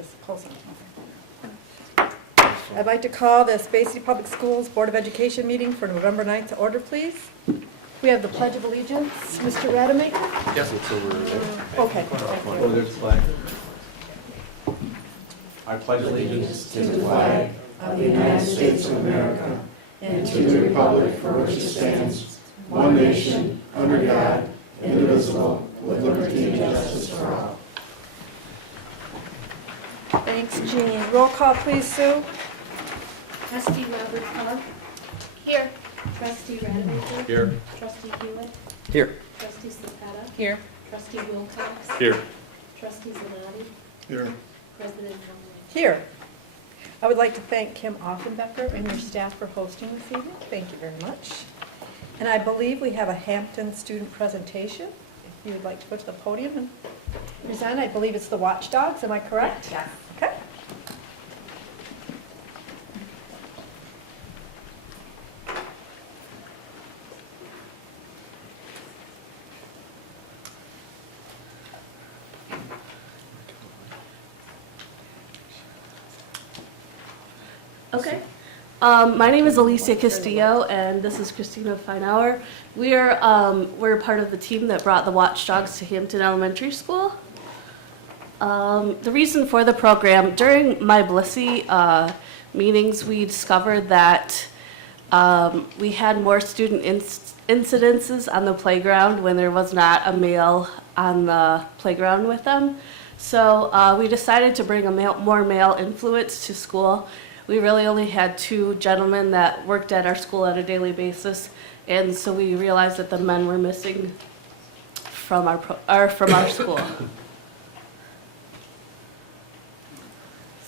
this close enough. I'd like to call this Bay City Public Schools Board of Education meeting for November 9th to order, please. We have the Pledge of Allegiance. Mr. Rademacher? Yes, it's over there. Okay. Oh, there's the flag. I pledge allegiance to the flag of the United States of America and to the republic for which it stands, one nation, under God, indivisible, with liberty and justice for all. Thanks, Jean. Roll call, please, Sue. Trustee Robert Hall. Here. Trustee Rademacher. Here. Trustee Hewitt. Here. Trustee Cepeda. Here. Trustee Wilcox. Here. Trustee Zanati. Here. President Conway. Here. I would like to thank Kim Offenbecker and your staff for hosting this evening. Thank you very much. And I believe we have a Hampton student presentation. If you would like to go to the podium and present, I believe it's the Watchdogs, am I correct? Yes. Okay. Okay. My name is Alicia Castillo, and this is Christina Feinauer. We're part of the team that brought the Watchdogs to Hampton Elementary School. The reason for the program, during my Blissey meetings, we discovered that we had more student incidences on the playground when there was not a male on the playground with them. So we decided to bring a more male influence to school. We really only had 2 gentlemen that worked at our school on a daily basis, and so we realized that the men were missing from our school.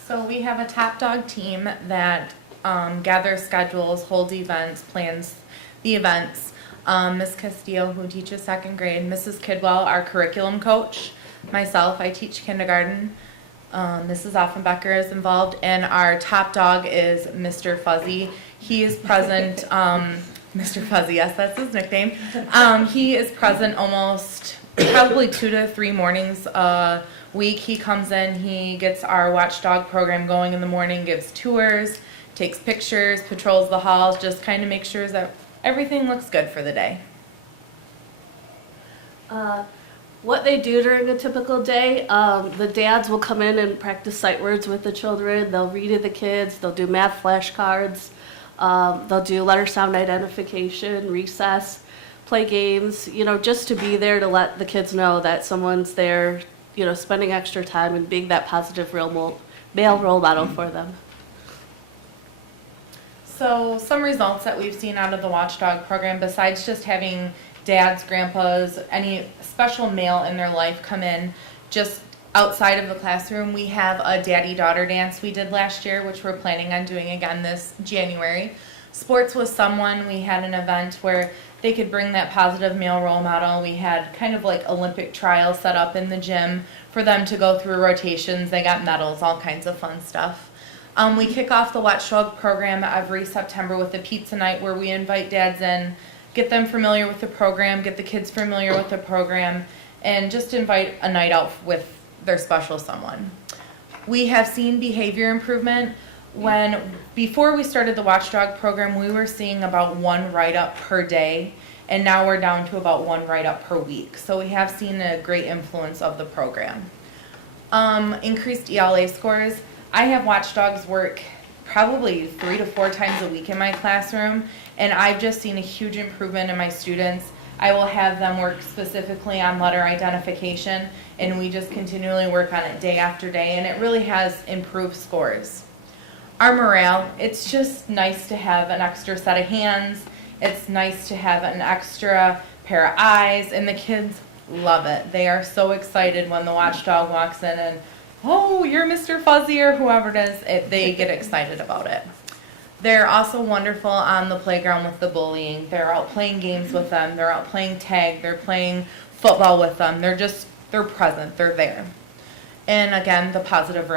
So we have a top dog team that gathers schedules, holds events, plans the events. Ms. Castillo, who teaches 2nd grade, Mrs. Kidwell, our curriculum coach, myself, I teach kindergarten. Mrs. Offenbecker is involved, and our top dog is Mr. Fuzzy. He is present, Mr. Fuzzy, yes, that's his nickname. He is present almost probably 2 to 3 mornings a week. He comes in, he gets our watchdog program going in the morning, gives tours, takes pictures, patrols the halls, just kind of makes sure that everything looks good for the day. What they do during a typical day, the dads will come in and practice sight words with the children. They'll read to the kids. They'll do math flashcards. They'll do letter sound identification, recess, play games, just to be there to let the kids know that someone's there, spending extra time and being that positive male role model for them. So some results that we've seen out of the watchdog program, besides just having dads, grandpas, any special male in their life come in, just outside of the classroom, we have a daddy-daughter dance we did last year, which we're planning on doing again this January. Sports with someone, we had an event where they could bring that positive male role model. We had kind of like Olympic trials set up in the gym for them to go through rotations. They got medals, all kinds of fun stuff. We kick off the Watchdog program every September with a pizza night where we invite dads in, get them familiar with the program, get the kids familiar with the program, and just invite a night out with their special someone. We have seen behavior improvement. Before we started the Watchdog program, we were seeing about 1 write-up per day, and now we're down to about 1 write-up per week. So we have seen a great influence of the program. Increased ELA scores. I have Watchdogs work probably 3 to 4 times a week in my classroom, and I've just seen a huge improvement in my students. I will have them work specifically on letter identification, and we just continually work on it day after day, and it really has improved scores. Our morale, it's just nice to have an extra set of hands. It's nice to have an extra pair of eyes, and the kids love it. They are so excited when the watchdog walks in and, oh, you're Mr. Fuzzy or whoever it is, they get excited about it. They're also wonderful on the playground with the bullying. They're out playing games with them. They're out playing tag. They're playing football with them. They're present. They're there. And again, the positive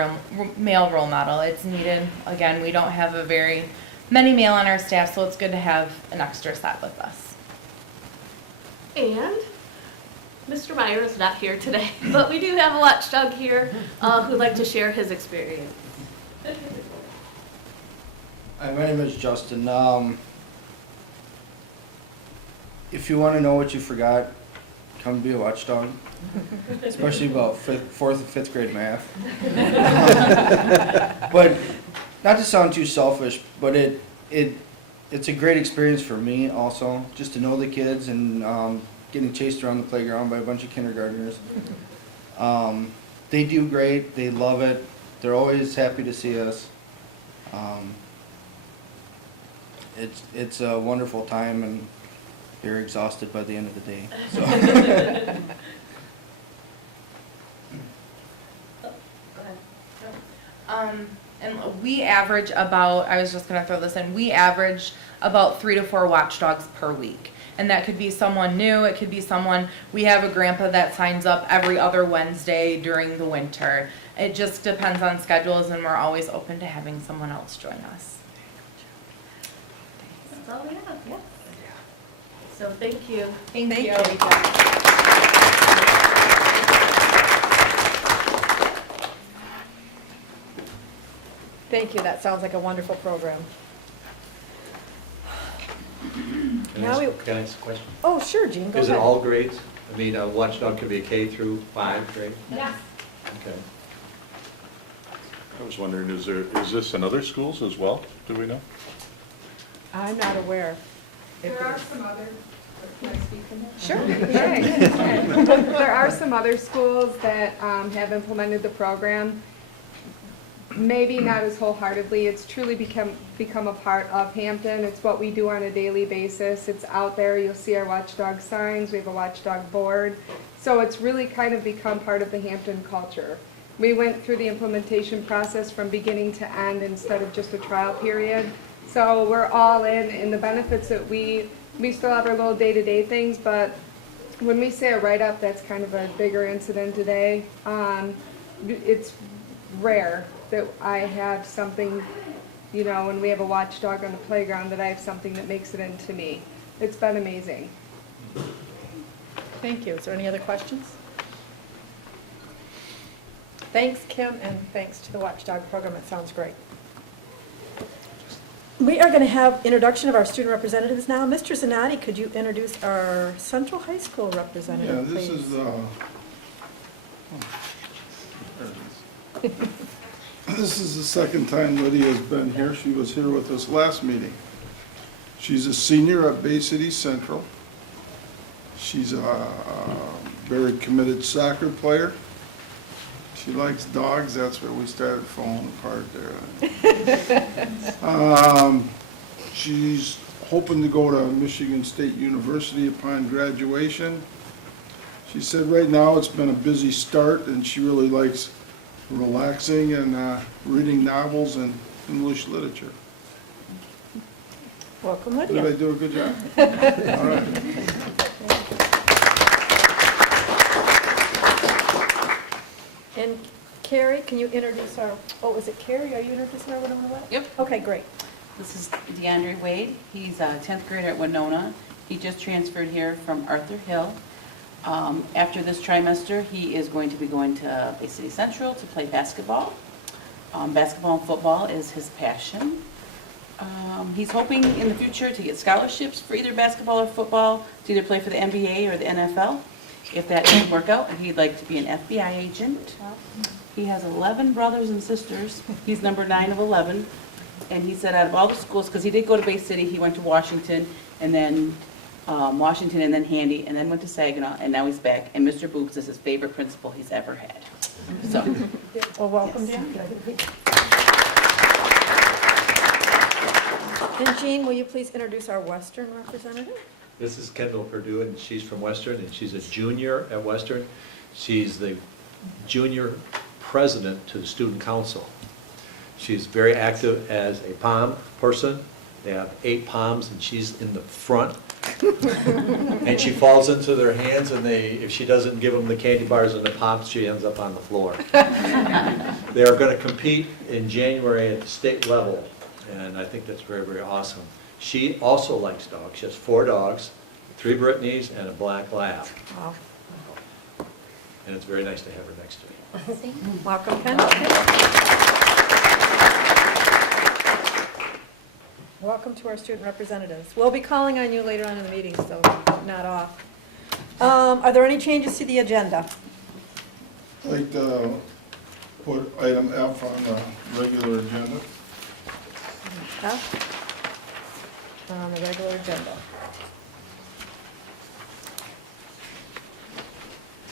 male role model. It's needed. Again, we don't have many male on our staff, so it's good to have an extra set with us. And Mr. Meyer is not here today, but we do have a watchdog here who'd like to share his experience. Hi, my name is Justin. If you want to know what you forgot, come be a watchdog, especially about fourth and fifth grade math. But not to sound too selfish, but it's a great experience for me also, just to know the kids and getting chased around the playground by a bunch of kindergartners. They do great. They love it. They're always happy to see us. It's a wonderful time, and they're exhausted by the end of the day. So. And we average about, I was just gonna throw this in, we average about 3 to 4 watchdogs per week. And that could be someone new, it could be someone, we have a grandpa that signs up every other Wednesday during the winter. It just depends on schedules, and we're always open to having someone else join us. That's all we have, yeah. So thank you. Thank you. Thank you, that sounds like a wonderful program. Can I Now we- can I ask a question? Oh, sure, Jean, go Is ahead. it all grades? I mean, a watchdog could be a K through 5 grade? Yes. Okay. I was wondering, is this in other schools as well? Do we know? I'm not aware. There are some other, can I speak in that? Sure. Okay. There are some other schools that have implemented the program. Maybe not as wholeheartedly. It's truly become a part of Hampton. It's what we do on a daily basis. It's out there. You'll see our watchdog signs. We have a watchdog board. So it's really kind of become part of the Hampton culture. We went through the implementation process from beginning to end instead of just a trial period. So we're all in the benefits that we still have our little day-to-day things, but when we say a write-up, that's kind of a bigger incident today. It's rare that I have something, when we have a watchdog on the playground, that I have something that makes it into me. It's been amazing. Thank you. Is there any other questions? Thanks, Kim, and thanks to the Watchdog program. It sounds great. We are going to have introduction of our student representatives now. Mr. Zanotti, could you introduce our Central High School Yeah, representative, this please? is, this is the second time Lydia's been here. She was here with us last meeting. She's a senior at Bay City Central. She's a very committed soccer player. She likes dogs, that's where we started falling apart there. She's hoping to go to Michigan State University upon graduation. She said right now it's been a busy start, and she really likes relaxing and reading novels and English literature. Welcome, Did I Lydia. do a good job? All right. And Carrie, can you introduce our, is it Carrie? Are you introducing our Winona West? Yep. Okay, great. This is DeAndre Wade. He's a 10th grader at Winona. He just transferred here from Arthur Hill. After this trimester, he is going to be going to Bay City Central to play basketball. Basketball and football is his passion. He's hoping in the future to get scholarships for either basketball or football, to either play for the NBA or the NFL. If that doesn't work out, he'd like to be an FBI agent. He has 11 brothers and sisters. He's number 9 of 11. And he said out of all the schools, because he did go to Bay City, he went to Washington, and then Handy, and then went to Saginaw, and now he's back. And Mr. Boops is his favorite principal he's ever had. So, Well, welcome, Yes. DeAndre. And Jean, will you please introduce our Western representative? This is Kendall Perdue, and she's from Western, and she's a junior at Western. She's the junior president to the student council. She's very active as a POM person. They have 8 POMs, and she's in the front. And she falls into their hands, and if she doesn't give them the candy bars and the pops, she ends up on the floor. They are going to compete in January at the state level, and I think that's very, very awesome. She also likes dogs. She has 4 dogs, 3 Brittany's, and a black lab. Wow. and it's very nice to have her next to me. Welcome, Ken. Welcome to our student representatives. We'll be calling on you later on in the meeting, so not off. Are there any changes to the agenda? I'd like to put item F on the regular agenda. F on the regular agenda.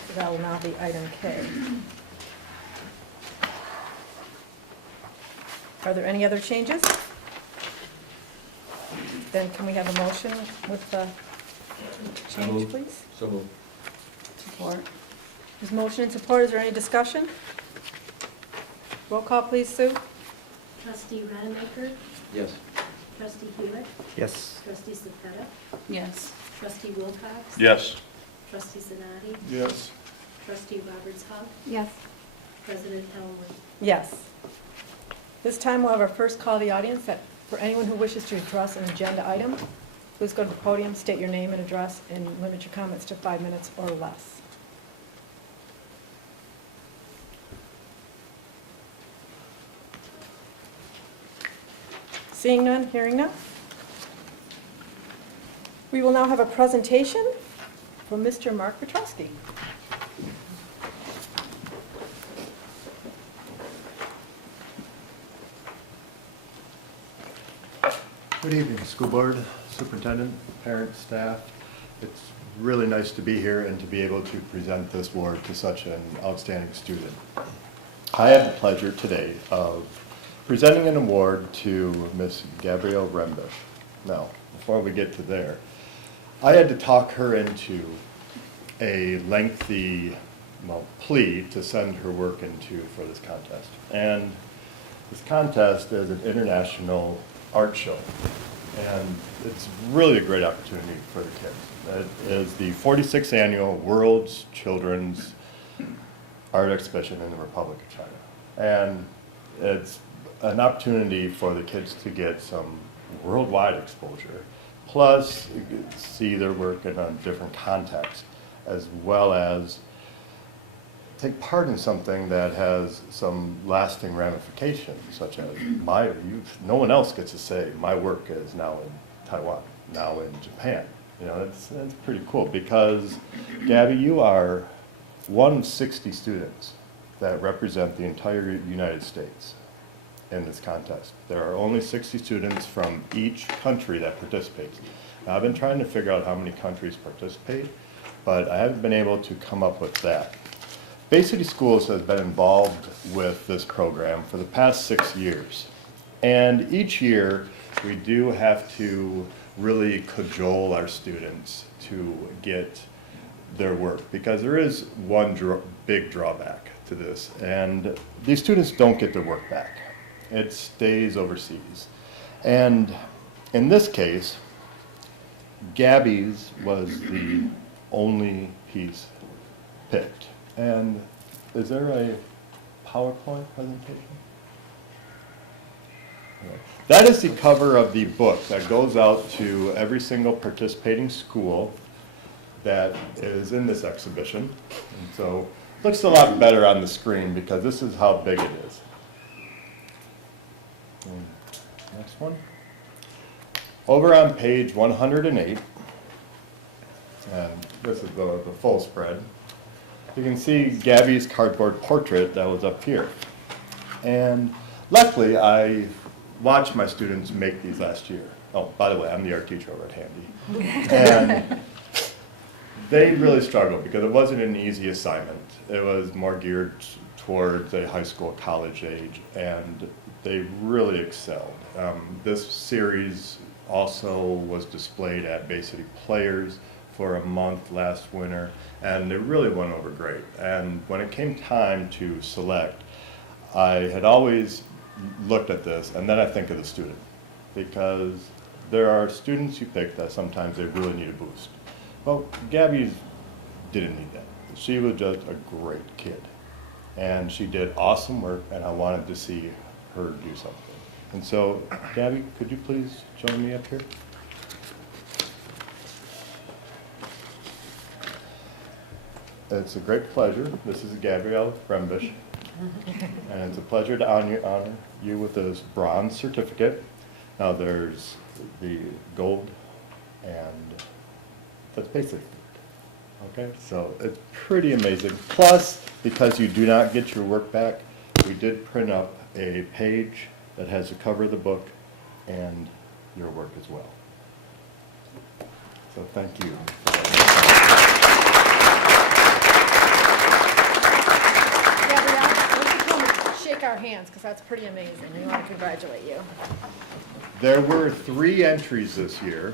So that will now be item K. Are there any other changes? Then can we have a motion with the change, moved. please? So moved. Support. There's motion and support. Is there any discussion? Roll call, please, Sue. Trustee Rademacher, Yes. trustee Hewitt, Yes. trustee Sapeta, Yes. trustee Wilcox. Yes. Trustee Zanati, Yes. trustee Roberts Hall, Yes. president Helen. Yes. This time we'll have our first call to the audience that for anyone who wishes to address an agenda item, please go to the podium, state your name and address, and limit your comments to 5 minutes or less. Seeing none, hearing none. We will now have a presentation from Mr. Mark Petrowski. Good evening, school board, superintendent, parents, staff. It's really nice to be here and to be able to present this award to such an outstanding student. I have the pleasure today of presenting an award to Miss Gabrielle Rembish. Now, before we get to there, I had to talk her into a lengthy, plea to send her work into for this contest. And this contest is an international art show, and it's really a great opportunity for the kids. It is the 46th annual World's Children's Art Exhibition in the Republic of China. And it's an opportunity for the kids to get some worldwide exposure, plus see their work in a different context, as well as take part in something that has some lasting ramifications, such as no one else gets to say my work is now in Taiwan, now in Japan. You know, it's pretty cool because, Gabby, you are one of 60 students that represent the entire United States in this contest. There are only 60 students from each country that participates. Now, I've been trying to figure out how many countries participate, but I haven't been able to come up with that. Bay City Schools has been involved with this program for the past 6 years. And each year, we do have to really cajole our students to get their work, because there is one big drawback to this, and these students don't get their work back. It stays overseas. And in this case, Gabby's was the only piece picked. And is there a PowerPoint presentation? That is the cover of the book that goes out to every single participating school that is in this exhibition. And so it looks a lot better on the screen because this is how big it is. And next one. Over on page 108, and this is the full spread, you can see Gabby's cardboard portrait that was up here. And luckily, I watched my students make these last year. Oh, by the way, I'm the art teacher over at Handy. And they really struggled because it wasn't an easy assignment. It was more geared towards a high school, college age, and they really excelled. This series also was displayed at Bay City Players for a month last winter, and it really went over great. And when it came time to select, I had always looked at this, and then I think of the student, because there are students you pick that sometimes they really need a boost. Well, Gabby didn't need that. She was just a great kid, and she did awesome work, and I wanted to see her do something. And so, Gabby, could you please join me up here? it's a great pleasure. This is Gabrielle Brembish. And it's a pleasure to honor you with this bronze certificate. Now there's the gold, and that's basic. Okay, so it's pretty amazing. Plus, because you do not get your work back, we did print up a page that has the cover of the book and your work as well. So thank you. Gabrielle, why don't you come and shake our hands, because that's pretty amazing. We want to congratulate you. There were 3 entries this year,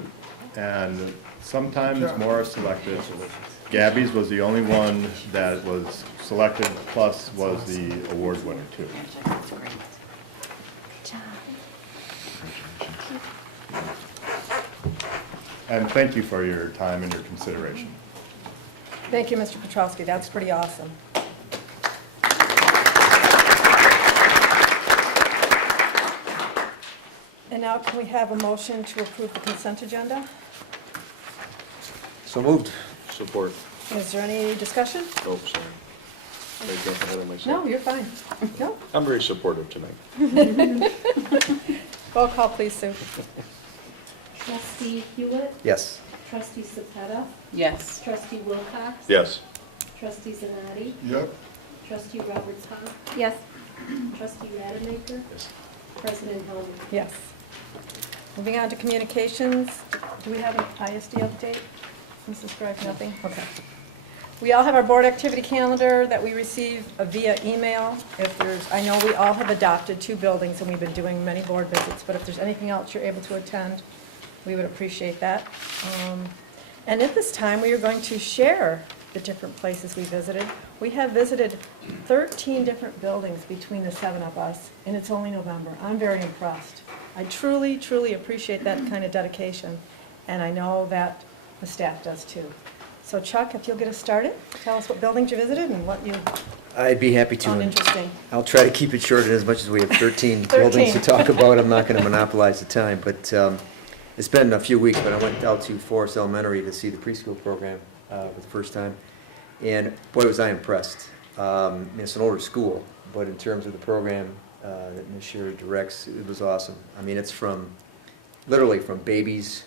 and sometimes more are selected. Gabby's was the only one that was selected, plus was the award winner too. That's great. And thank you for your time and your consideration. Thank you, Mr. Petrowski. That's pretty awesome. And now can we have a motion to approve the consent agenda? So moved. Support. Is there any discussion? Oh, sorry. I jumped ahead of myself. No, you're fine. No? I'm very supportive tonight. Roll call, please, Sue. Trustee Hewitt? Yes. Trustee Sapeta? Yes. Trustee Wilcox? Yes. Trustee Zanati? Yep. Trustee Roberts Hall? Yes. Trustee Rademacher? Yes. President Helmer? Yes. Moving on to communications. Do we have an ISD update? Mrs. Gregg, nothing? Okay. We all have our board activity calendar that we receive via email. If there's, I know we all have adopted 2 buildings and we've been doing many board visits, but if there's anything else you're able to attend, we would appreciate that. And at this time, we are going to share the different places we visited. We have visited 13 different buildings between the 7 of us, and it's only November. I'm very impressed. I truly, truly appreciate that kind of dedication, and I know that the staff does too. So Chuck, if you'll get us started, tell us what buildings you visited and what you I'd be happy to. found interesting. I'll try to keep it short, and as much as we have 13 buildings to talk about, I'm not going to monopolize the time. But it's been a few weeks, but I went out to Forest Elementary to see the preschool program for the first time. And boy, was I impressed. It's an older school, but in terms of the program that Ms. Shearer directs, it was awesome. I mean, it's literally from babies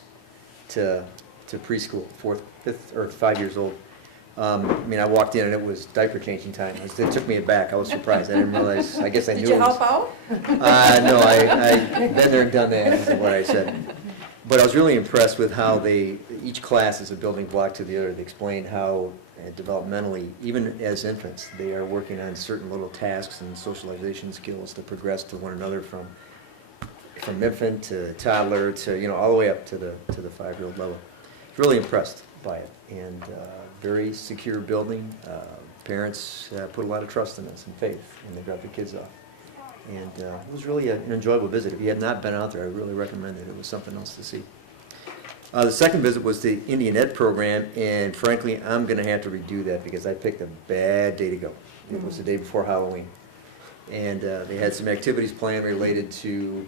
to preschool, 4th, 5th, or 5 years old. I mean, I walked in and it was diaper changing time. It took me aback. I was surprised. I didn't realize. I guess I knew. Did you it was, help out? No, I've been there and done that, is what I said. But I was really impressed with how each class is a building block to the other. They explained how developmentally, even as infants, they are working on certain little tasks and socialization skills to progress to one another from infant to toddler to, all the way up to the 5-year-old level. Really impressed by it, and very secure building. Parents put a lot of trust in us and faith, and they dropped the kids off. And it was really an enjoyable visit. If you had not been out there, I really recommend it. It was something else to see. The second visit was the Indian Ed program, and frankly, I'm going to have to redo that because I picked a bad day to go. It was the day before Halloween. And they had some activities planned related to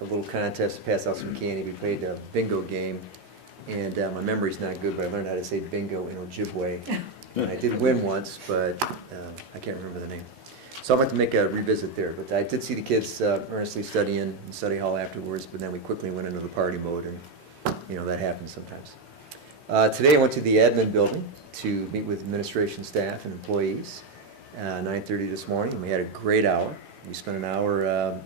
a little contest to pass out some candy. We played a bingo game. And my memory's not good, but I learned how to say bingo in Ojibwe. And I did win once, but I can't remember the name. So I'd like to make a revisit there. But I did see the kids earnestly studying in study hall afterwards, but then we quickly went into the party mode, and that happens sometimes. Today I went to the admin building to meet with administration staff and employees. 9:30 this morning, and we had a great hour. We spent an hour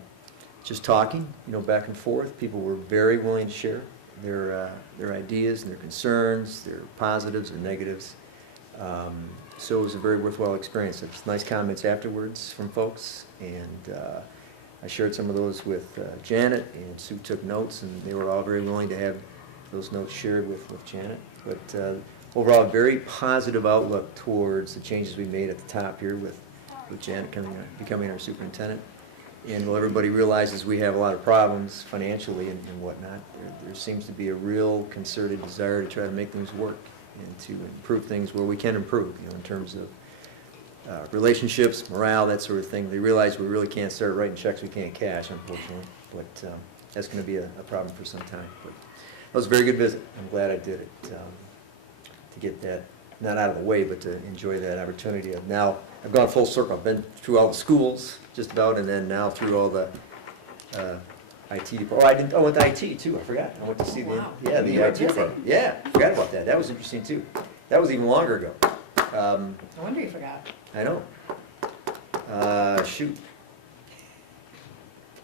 just talking, back and forth. People were very willing to share their ideas and their concerns, their positives and negatives. So it was a very worthwhile experience. It's nice comments afterwards from folks, and I shared some of those with Janet, and Sue took notes, and they were all very willing to have those notes shared with Janet. But overall, a very positive outlook towards the changes we made at the top here with Janet becoming our superintendent. And while everybody realizes we have a lot of problems financially and whatnot, there seems to be a real concerted desire to try to make things work and to improve things where we can improve, in terms of relationships, morale, that sort of thing. They realize we really can't start writing checks we can't cash, unfortunately, but that's going to be a problem for some time. But that was a very good visit. I'm glad I did it, to get that not out of the way, but to enjoy that opportunity of now, I've gone full circle. I've been through all the schools, just about, and then now through all the IT. Oh, I went to IT too, I forgot. I went to see the, Wow. yeah, the You were IT busy. program. Yeah, I forgot about that. That was interesting too. That was even longer ago. No wonder you forgot. I know. Shoot.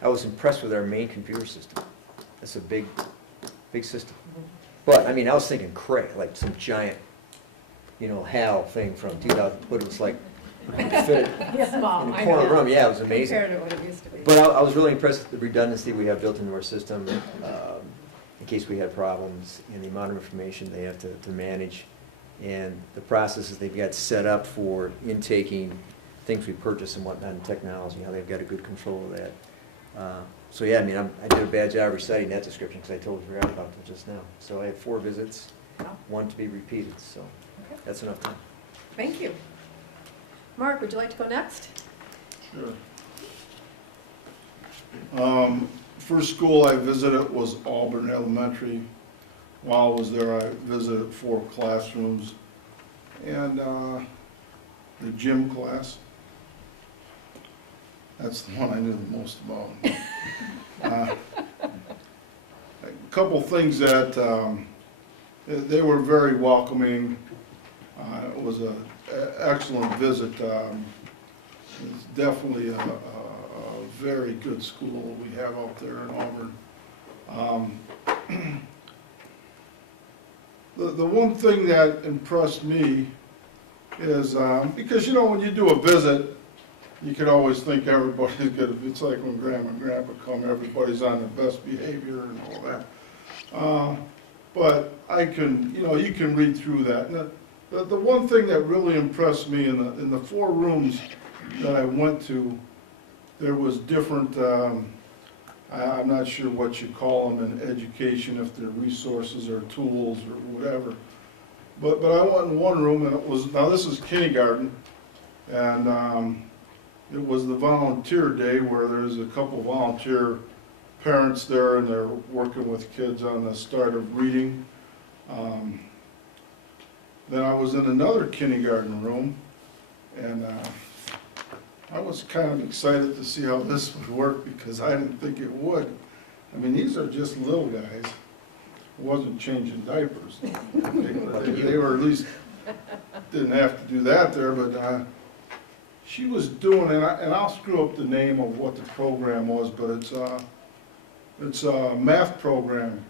I was impressed with our main computer system. That's a big system. But, I mean, I was thinking Cray, like some giant, HAL thing from 2000, but it was like, you could fit it Small, in the I corner know. room. Yeah, it was amazing. Compared to what it used to be. But I was really impressed with the redundancy we have built into our system, in case we had problems, and the amount of information they have to manage, and the processes they've got set up for intaking things we purchase and whatnot in technology, how they've got a good control of that. So yeah, I mean, I did a bad job reciting that description because I totally forgot about them just now. So I had 4 visits, Wow. 1 to be repeated, so Okay. that's enough time. Thank you. Mark, would you like to go next? Sure. First school I visited was Auburn Elementary. While I was there, I visited 4 classrooms and the gym class. That's the one I knew the most about. A couple things that they were very welcoming. It was an excellent visit. It's definitely a very good school we have out there in Auburn. The one thing that impressed me is, because when you do a visit, you could always think everybody's good. It's like when Grandma and Grandpa come, everybody's on their best behavior and all that. But you can read through that. And the one thing that really impressed me in the 4 rooms that I went to, there was different, I'm not sure what you call them in education, if they're resources or tools or whatever. But I went in one room and it was, now this is kindergarten, and it was the volunteer day where there's a couple volunteer parents there and they're working with kids on the start of reading. Then I was in another kindergarten room and I was kind of excited to see how this would work because I didn't think it would. I mean, these are just little guys. Wasn't changing diapers. They were at least, didn't have to do that there, but she was doing, and I'll screw up the name of what the program was, but it's a math program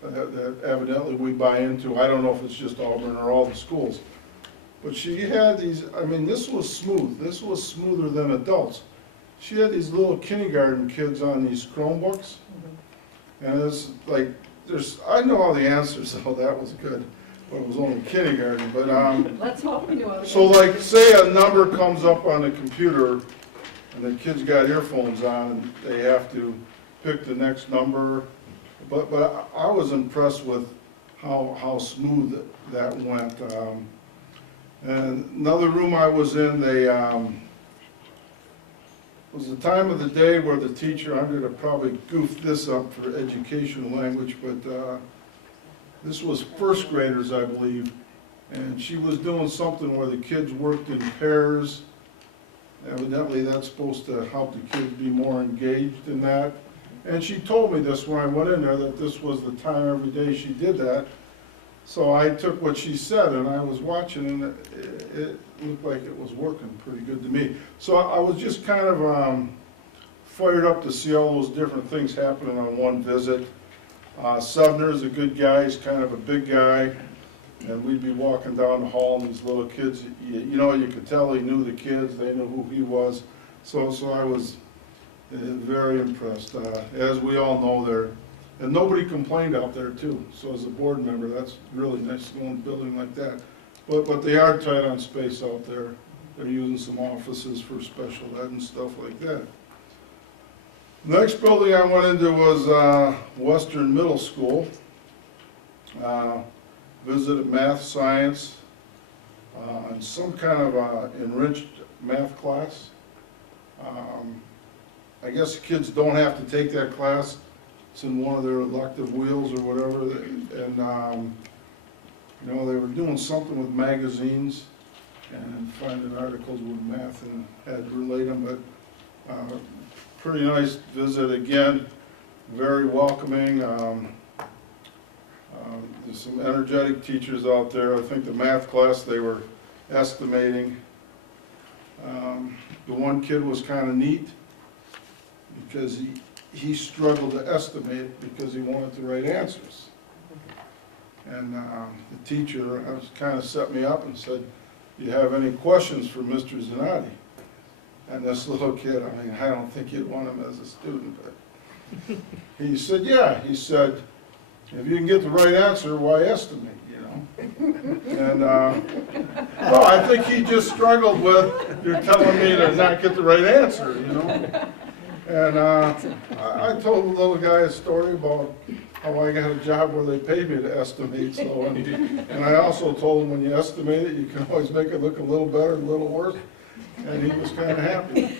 that evidently we buy into. I don't know if it's just Auburn or all the schools. But she had these, I mean, this was smooth. This was smoother than adults. She had these little kindergarten kids on these Chromebooks. And it's like, I know all the answers, so that was good. But it was only kindergarten. But Let's hope we knew all the so like, say a number comes up on the computer, and the kid's got earphones on, and they have to pick the next number. But I was impressed with how smooth that went. And another room I was in, it was the time of the day where the teacher, I'm gonna probably goof this up for educational language, but this was first graders, I believe, and she was doing something where the kids worked in pairs. Evidently, that's supposed to help the kids be more engaged in that. And she told me this when I went in there, that this was the time every day she did that. So I took what she said and I was watching and it looked like it was working pretty good to me. So I was just kind of fired up to see all those different things happening on one visit. Sumner's a good guy, he's kind of a big guy. And we'd be walking down the hall and these little kids, you could tell he knew the kids, they knew who he was. So I was very impressed. As we all know, there. And nobody complained out there too. So as a board member, that's really nice to go in a building like that. But they are tight on space out there. They're using some offices for special ed and stuff like that. The next building I went into was Western Middle School. Visited math, science, and some kind of enriched math class. I guess kids don't have to take that class. It's in one of their elective wheels or whatever, and You know, they were doing something with magazines and finding articles with math and had to relate them, but pretty nice visit again, very welcoming. There's some energetic teachers out there. I think the math class, they were estimating. The one kid was kind of neat because he struggled to estimate because he wanted the right answers. And the teacher kind of set me up and said, "Do you have any questions for Mr. Zanatti?" And this little kid, I mean, I don't think you'd want him as a student, but he said, yeah. He said, "If you can get the right answer, why estimate, you know?" And, no, I think he just struggled with, "You're telling me to not get the right answer, you know?" And I told the little guy a story about how I got a job where they paid me to estimate, so, and I also told him when you estimate it, you can always make it look a little better, a little worse, and he was kind of happy.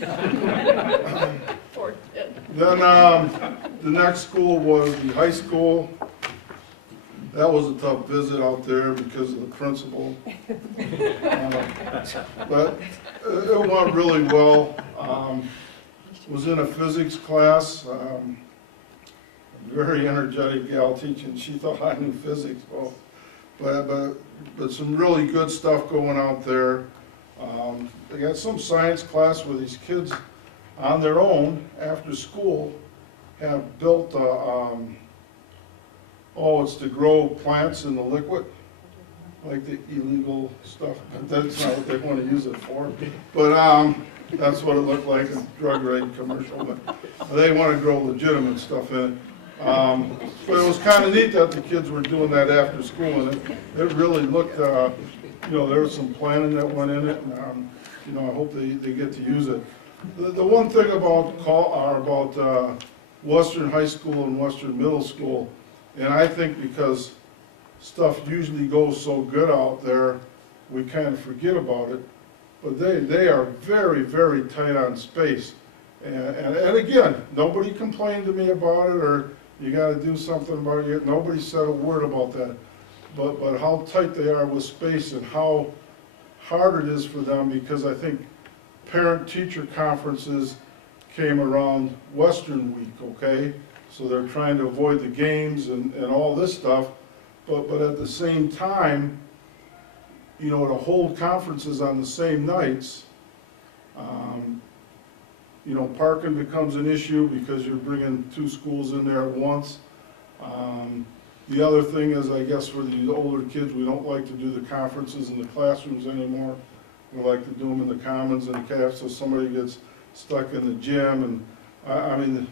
Poor kid. Then the next school was the high school. That was a tough visit out there because of the principal. But it went really well. Was in a physics class. Very energetic gal teaching. She thought I knew physics. Well, but some really good stuff going out there. They got some science class where these kids on their own after school have built it's to grow plants in the liquid, like the illegal stuff, but that's not what they want to use it for. But that's what it looked like, a drug raid commercial, but they want to grow legitimate stuff in it. But it was kind of neat that the kids were doing that after school, and it really looked, you know, there was some planning that went in it, and you know, I hope they get to use it. The one thing about Western High School and Western Middle School, and I think because stuff usually goes so good out there, we kind of forget about it, but they are very, very tight on space. And again, nobody complained to me about it, or you got to do something about it. Nobody said a word about that. But how tight they are with space and how hard it is for them, because I think parent-teacher conferences came around Western Week, okay? So they're trying to avoid the games and all this stuff, but at the same time, you know, to hold conferences on the same nights, you know, parking becomes an issue because you're bringing two schools in there at once. The other thing is, I guess for the older kids, we don't like to do the conferences in the classrooms anymore. We like to do them in the commons and the caf, so somebody gets stuck in the gym. And I mean,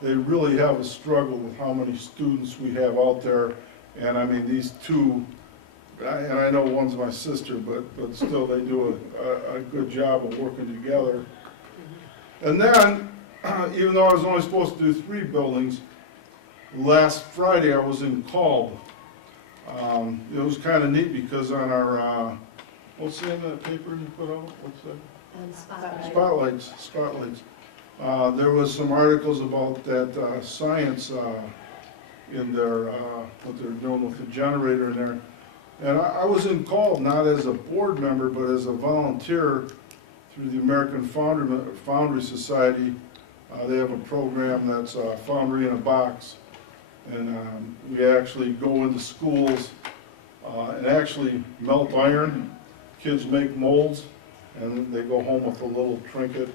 they really have a struggle with how many students we have out there. And I mean, these two, and I know one's my sister, but still they do a good job of working together. And then, even though I was only supposed to do 3 buildings, last Friday I was in Kolb. It was kind of neat because on our, what's in that paper you put out? What's that? Spotlights. There was some articles about that science in their, what they're doing with the generator in there. And I was in Kolb, not as a board member, but as a volunteer through the American Foundry Society. They have a program that's Foundry in a Box. And we actually go into schools and actually melt iron. Kids make molds, and they go home with a little trinket.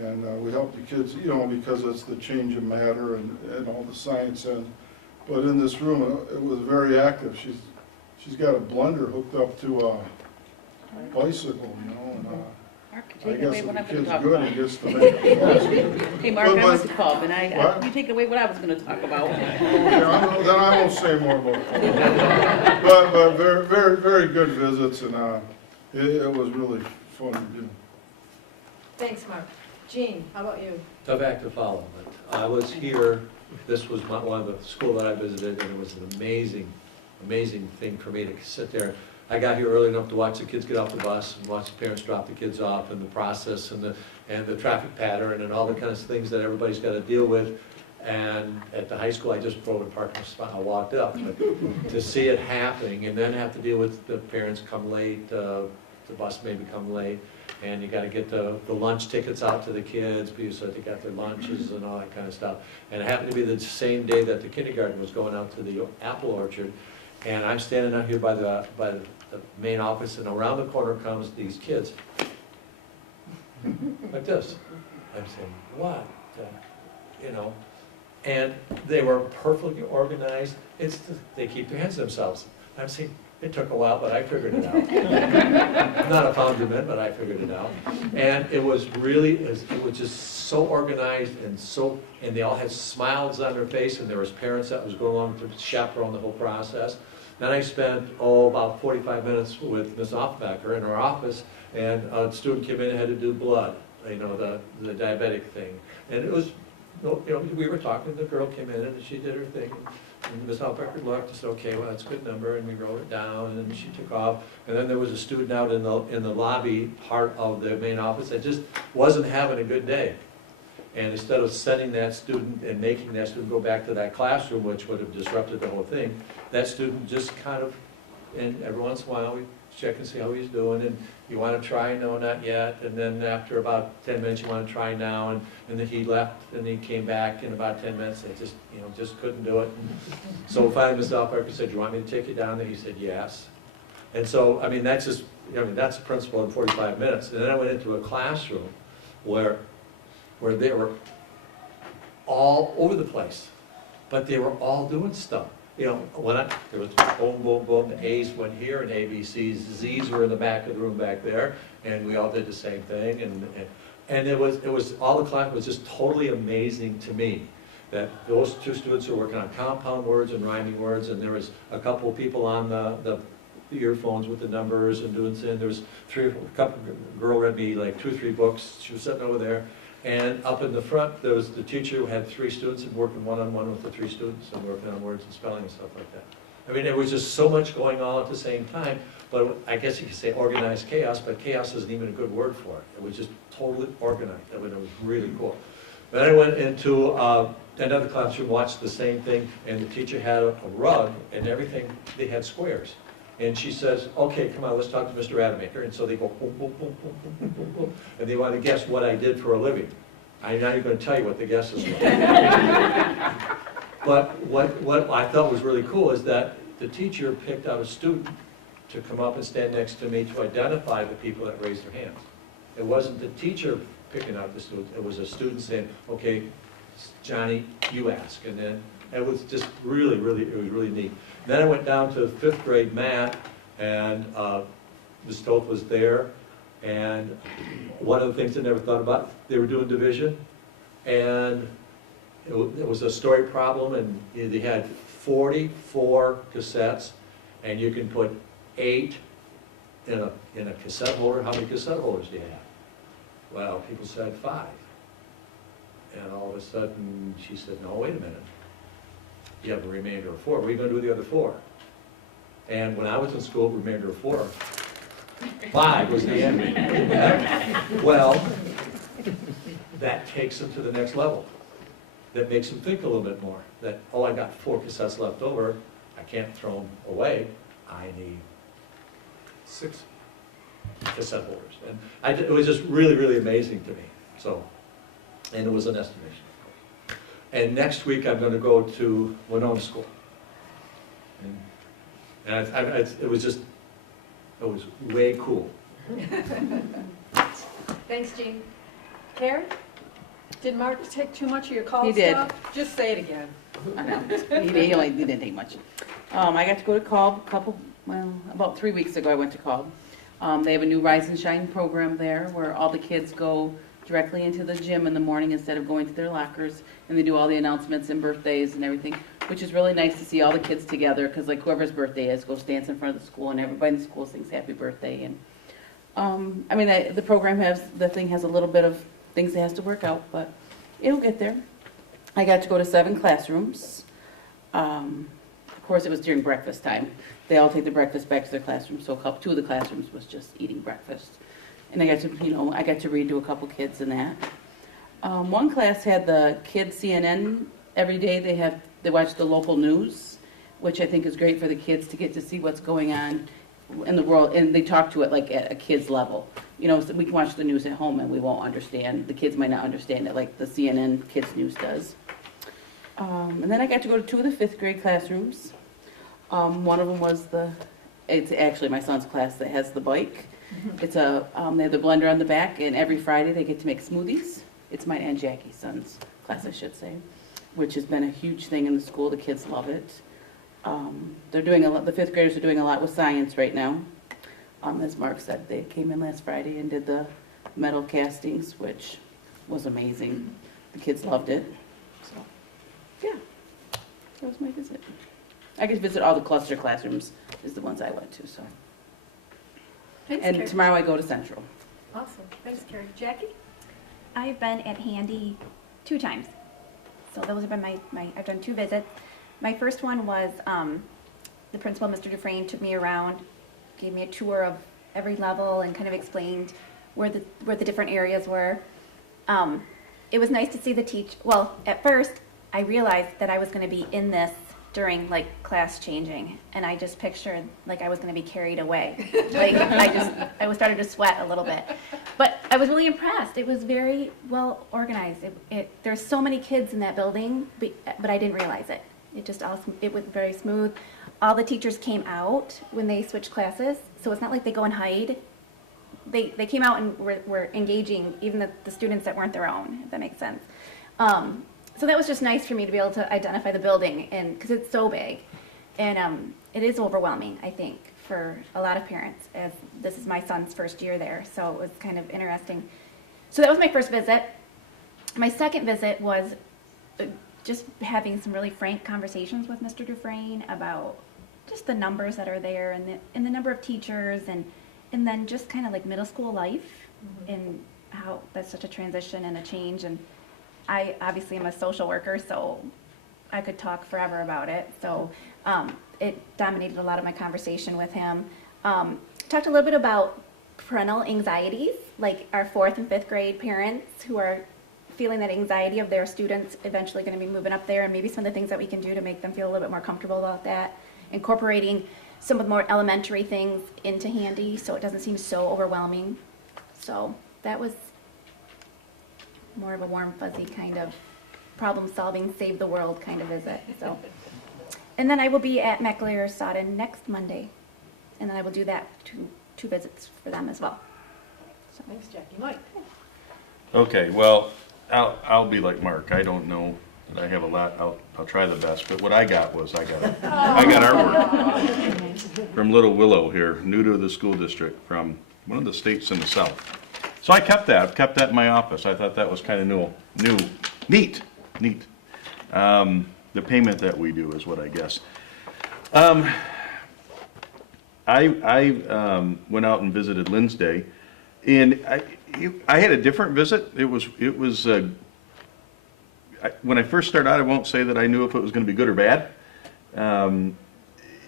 And we help the kids, you know, because it's the change of matter and all the science end. But in this room, it was very active. She's got a blender hooked up to a bicycle, you know, and I guess if the kid's good, he gets to make it. Hey, Mark, I was called, and you take away what I was going to talk about. Then I won't say more about it. But very, very, very good visits, and it was really fun to do. Thanks, Mark. Jean, how about you? Tough act to follow, but I was here, this was one of the school that I visited, and it was an amazing thing for me to sit there. I got here early enough to watch the kids get off the bus and watch the parents drop the kids off, and the process and the traffic pattern and all the kinds of things that everybody's got to deal with. And at the high school, I just drove in parking spot, I walked up. But to see it happening and then have to deal with the parents come late, the bus maybe come late, and you gotta get the lunch tickets out to the kids, because so they got their lunches and all that kind of stuff. And it happened to be the same day that the kindergarten was going out to the apple orchard, and I'm standing out here by the main office, and around the corner comes these kids. Like this. I'm saying, what? You know, and they were perfectly organized. They keep their hands to themselves. I'm saying, it took a while, but I figured it out. I'm not a founder man, but I figured it out. And it was really, it was just so organized and they all had smiles on their face, and there was parents that was going along to chaperone the whole process. Then I spent, about 45 minutes with Ms. Offenbecker in our office, and a student came in and had to do blood, you know, the diabetic thing. And it was, you know, we were talking, the girl came in and she did her thing. And Ms. Offenbecker looked and said, okay, well, that's a good number, and we wrote it down, and she took off. And then there was a student out in the lobby part of the main office that just wasn't having a good day. And instead of sending that student and making that student go back to that classroom, which would have disrupted the whole thing, that student just kind of, and every once in a while, we check and see how he's doing, and you want to try? No, not yet. And then after about 10 minutes, you want to try now, and then he left, and he came back in about 10 minutes, and just, you know, just couldn't do it. So finally, Ms. Offenbecker said, do you want me to take you down there? He said, yes. And so, I mean, that's just, that's the principle in 45 minutes. And then I went into a classroom where they were all over the place, but they were all doing stuff. You know, there was boom, boom, boom, the A's went here, and ABC's, Z's were in the back of the room back there, and we all did the same thing, and it was, all the class was just totally amazing to me, that those two students were working on compound words and rhyming words, and there was a couple of people on the earphones with the numbers and doing things. There was a girl read me like 2 or 3 books. She was sitting over there. And up in the front, there was the teacher who had 3 students and working one-on-one with the 3 students and working on words and spelling and stuff like that. I mean, there was just so much going on at the same time, but I guess you could say organized chaos, but chaos isn't even a good word for it. It was just totally organized. I mean, it was really cool. Then I went into another classroom, watched the same thing, and the teacher had a rug and everything. They had squares. And she says, okay, come on, let's talk to Mr. Rademacher. And so they go boom, boom, boom, boom, boom, boom, boom, and they want to guess what I did for a living. I'm not even going to tell you what the guesses were. But what I thought was really cool is that the teacher picked out a student to come up and stand next to me to identify the people that raised their hands. It wasn't the teacher picking out the student, it was a student saying, okay, Johnny, you ask. And then it was just really, it was really neat. Then I went down to 5th grade math, and Ms. Toth was there, and one of the things I never thought about, they were doing division, and it was a story problem, and they had 44 cassettes, and you can put 8 in a cassette holder. How many cassette holders do you have? Well, people said 5. And all of a sudden, she said, no, wait a minute. You have a remainder of 4. What are you going to do with the other 4? And when I was in school, remainder of 4, 5 was the end. Well, that takes them to the next level. That makes them think a little bit more. That, oh, I got 4 cassettes left over. I can't throw them away. I need 6 cassette holders. And it was just really amazing to me. So, and it was an estimation. And next week, I'm going to go to Winona School. And it was way cool. Thanks, Jean. Karen? Did Mark take too much of your call He did. stuff? Just say it again. I know. He only didn't take much. I got to go to Cobb about 3 weeks ago I went to Cobb. They have a new Rise and Shine program there where all the kids go directly into the gym in the morning instead of going to their lockers, and they do all the announcements and birthdays and everything, which is really nice to see all the kids together, because like whoever's birthday is goes dance in front of the school, and everybody in the school sings happy birthday. And I mean, the program has a little bit of things it has to work out, but it'll get there. I got to go to 7 classrooms. Of course, it was during breakfast time. They all take the breakfast back to their classroom, so 2 of the classrooms was just eating breakfast. And I got to read to a couple kids in that. One class had the Kids CNN Every day they watch the local news, which I think is great for the kids to get to see what's going on in the world, and they talk to it like at a kid's level. You know, so we can watch the news at home and we won't understand. The kids might not understand it like the CNN Kids News does. And then I got to go to 2 of the 5th grade classrooms. One of them was it's actually my son's class that has the bike. It's they have the blender on the back, and every Friday they get to make smoothies. It's my Aunt Jackie's son's class, I should say, which has been a huge thing in the school. The kids love it. They're doing a lot, the 5th graders are doing a lot with science right now. As Mark said, they came in last Friday and did the metal castings, which was amazing. The kids loved it. So, yeah, that was my visit. I could visit all the cluster classrooms, is the ones I went to, so. Thanks, And Carrie. tomorrow I go to Central. Awesome. Thanks, Carrie. Jackie? I've been at Handy 2 times. So those have been I've done 2 visits. My first one was the principal, Mr. Dufresne, took me around, gave me a tour of every level and kind of explained where the different areas were. It was nice to see well, at first I realized that I was going to be in this during like class changing, and I just pictured like I was going to be carried away. Like I started to sweat a little bit, but I was really impressed. It was very well organized. There's so many kids in that building, but I didn't realize it. It was very smooth. All the teachers came out when they switched classes, so it's not like they go and hide. They came out and were engaging even the students that weren't their own, if that makes sense. So that was just nice for me to be able to identify the building, and because it's so big, and it is overwhelming, I think, for a lot of parents, as this is my son's first year there, so it was kind of interesting. So that was my first visit. My second visit was just having some really frank conversations with Mr. Dufresne about just the numbers that are there, and the number of teachers, and then just kind of like middle school life, and how that's such a transition and a change. And I obviously am a social worker, so I could talk forever about it. So it dominated a lot of my conversation with him. Talked a little bit about parental anxieties, like our 4th and 5th grade parents who are feeling that anxiety of their students eventually going to be moving up there, and maybe some of the things that we can do to make them feel a little bit more comfortable about that, incorporating some of the more elementary things into Handy so it doesn't seem so overwhelming. So that was more of a warm, fuzzy kind of problem-solving, save the world kind of visit. So, and then I will be at McLear Sodden next Monday, and then I will do that two visits for them as well. So. Thanks, Jackie. Mike? Okay, well, I'll be like Mark. I don't know that I have a lot. I'll try the best, but what I got artwork from Little Willow here, new to the school district, from one of the states in the South. So I kept that. I've kept that in my office. I thought that was kind of neat. The payment that we do is what I guess. I went out and visited Lindsay, and I had a different visit. It was when I first started out, I won't say that I knew if it was going to be good or bad. It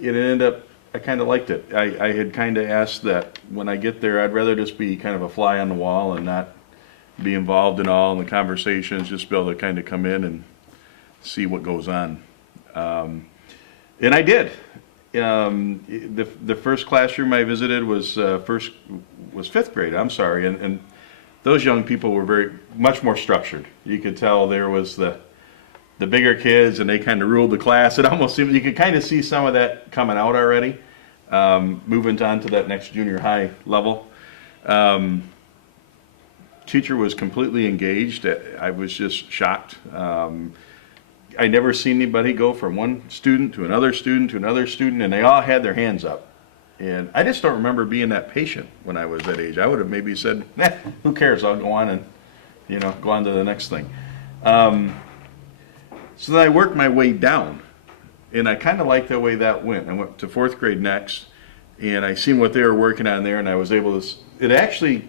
ended up, I kind of liked it. I had kind of asked that when I get there, I'd rather just be kind of a fly on the wall and not be involved in all the conversations, just be able to kind of come in and see what goes on. And I did. The first classroom I visited was 5th grade. I'm sorry, and those young people were much more structured. You could tell there was the bigger kids, and they kind of ruled the class. It almost seemed you could kind of see some of that coming out already, moving on to that next junior high level. Teacher was completely engaged. I was just shocked. I never seen anybody go from one student to another student to another student, and they all had their hands up. And I just don't remember being that patient when I was that age. I would have maybe said, who cares? I'll go on and, go on to the next thing. So then I worked my way down, and I kind of liked the way that went. I went to 4th grade next, and I seen what they were working on there, and I was able to, it actually,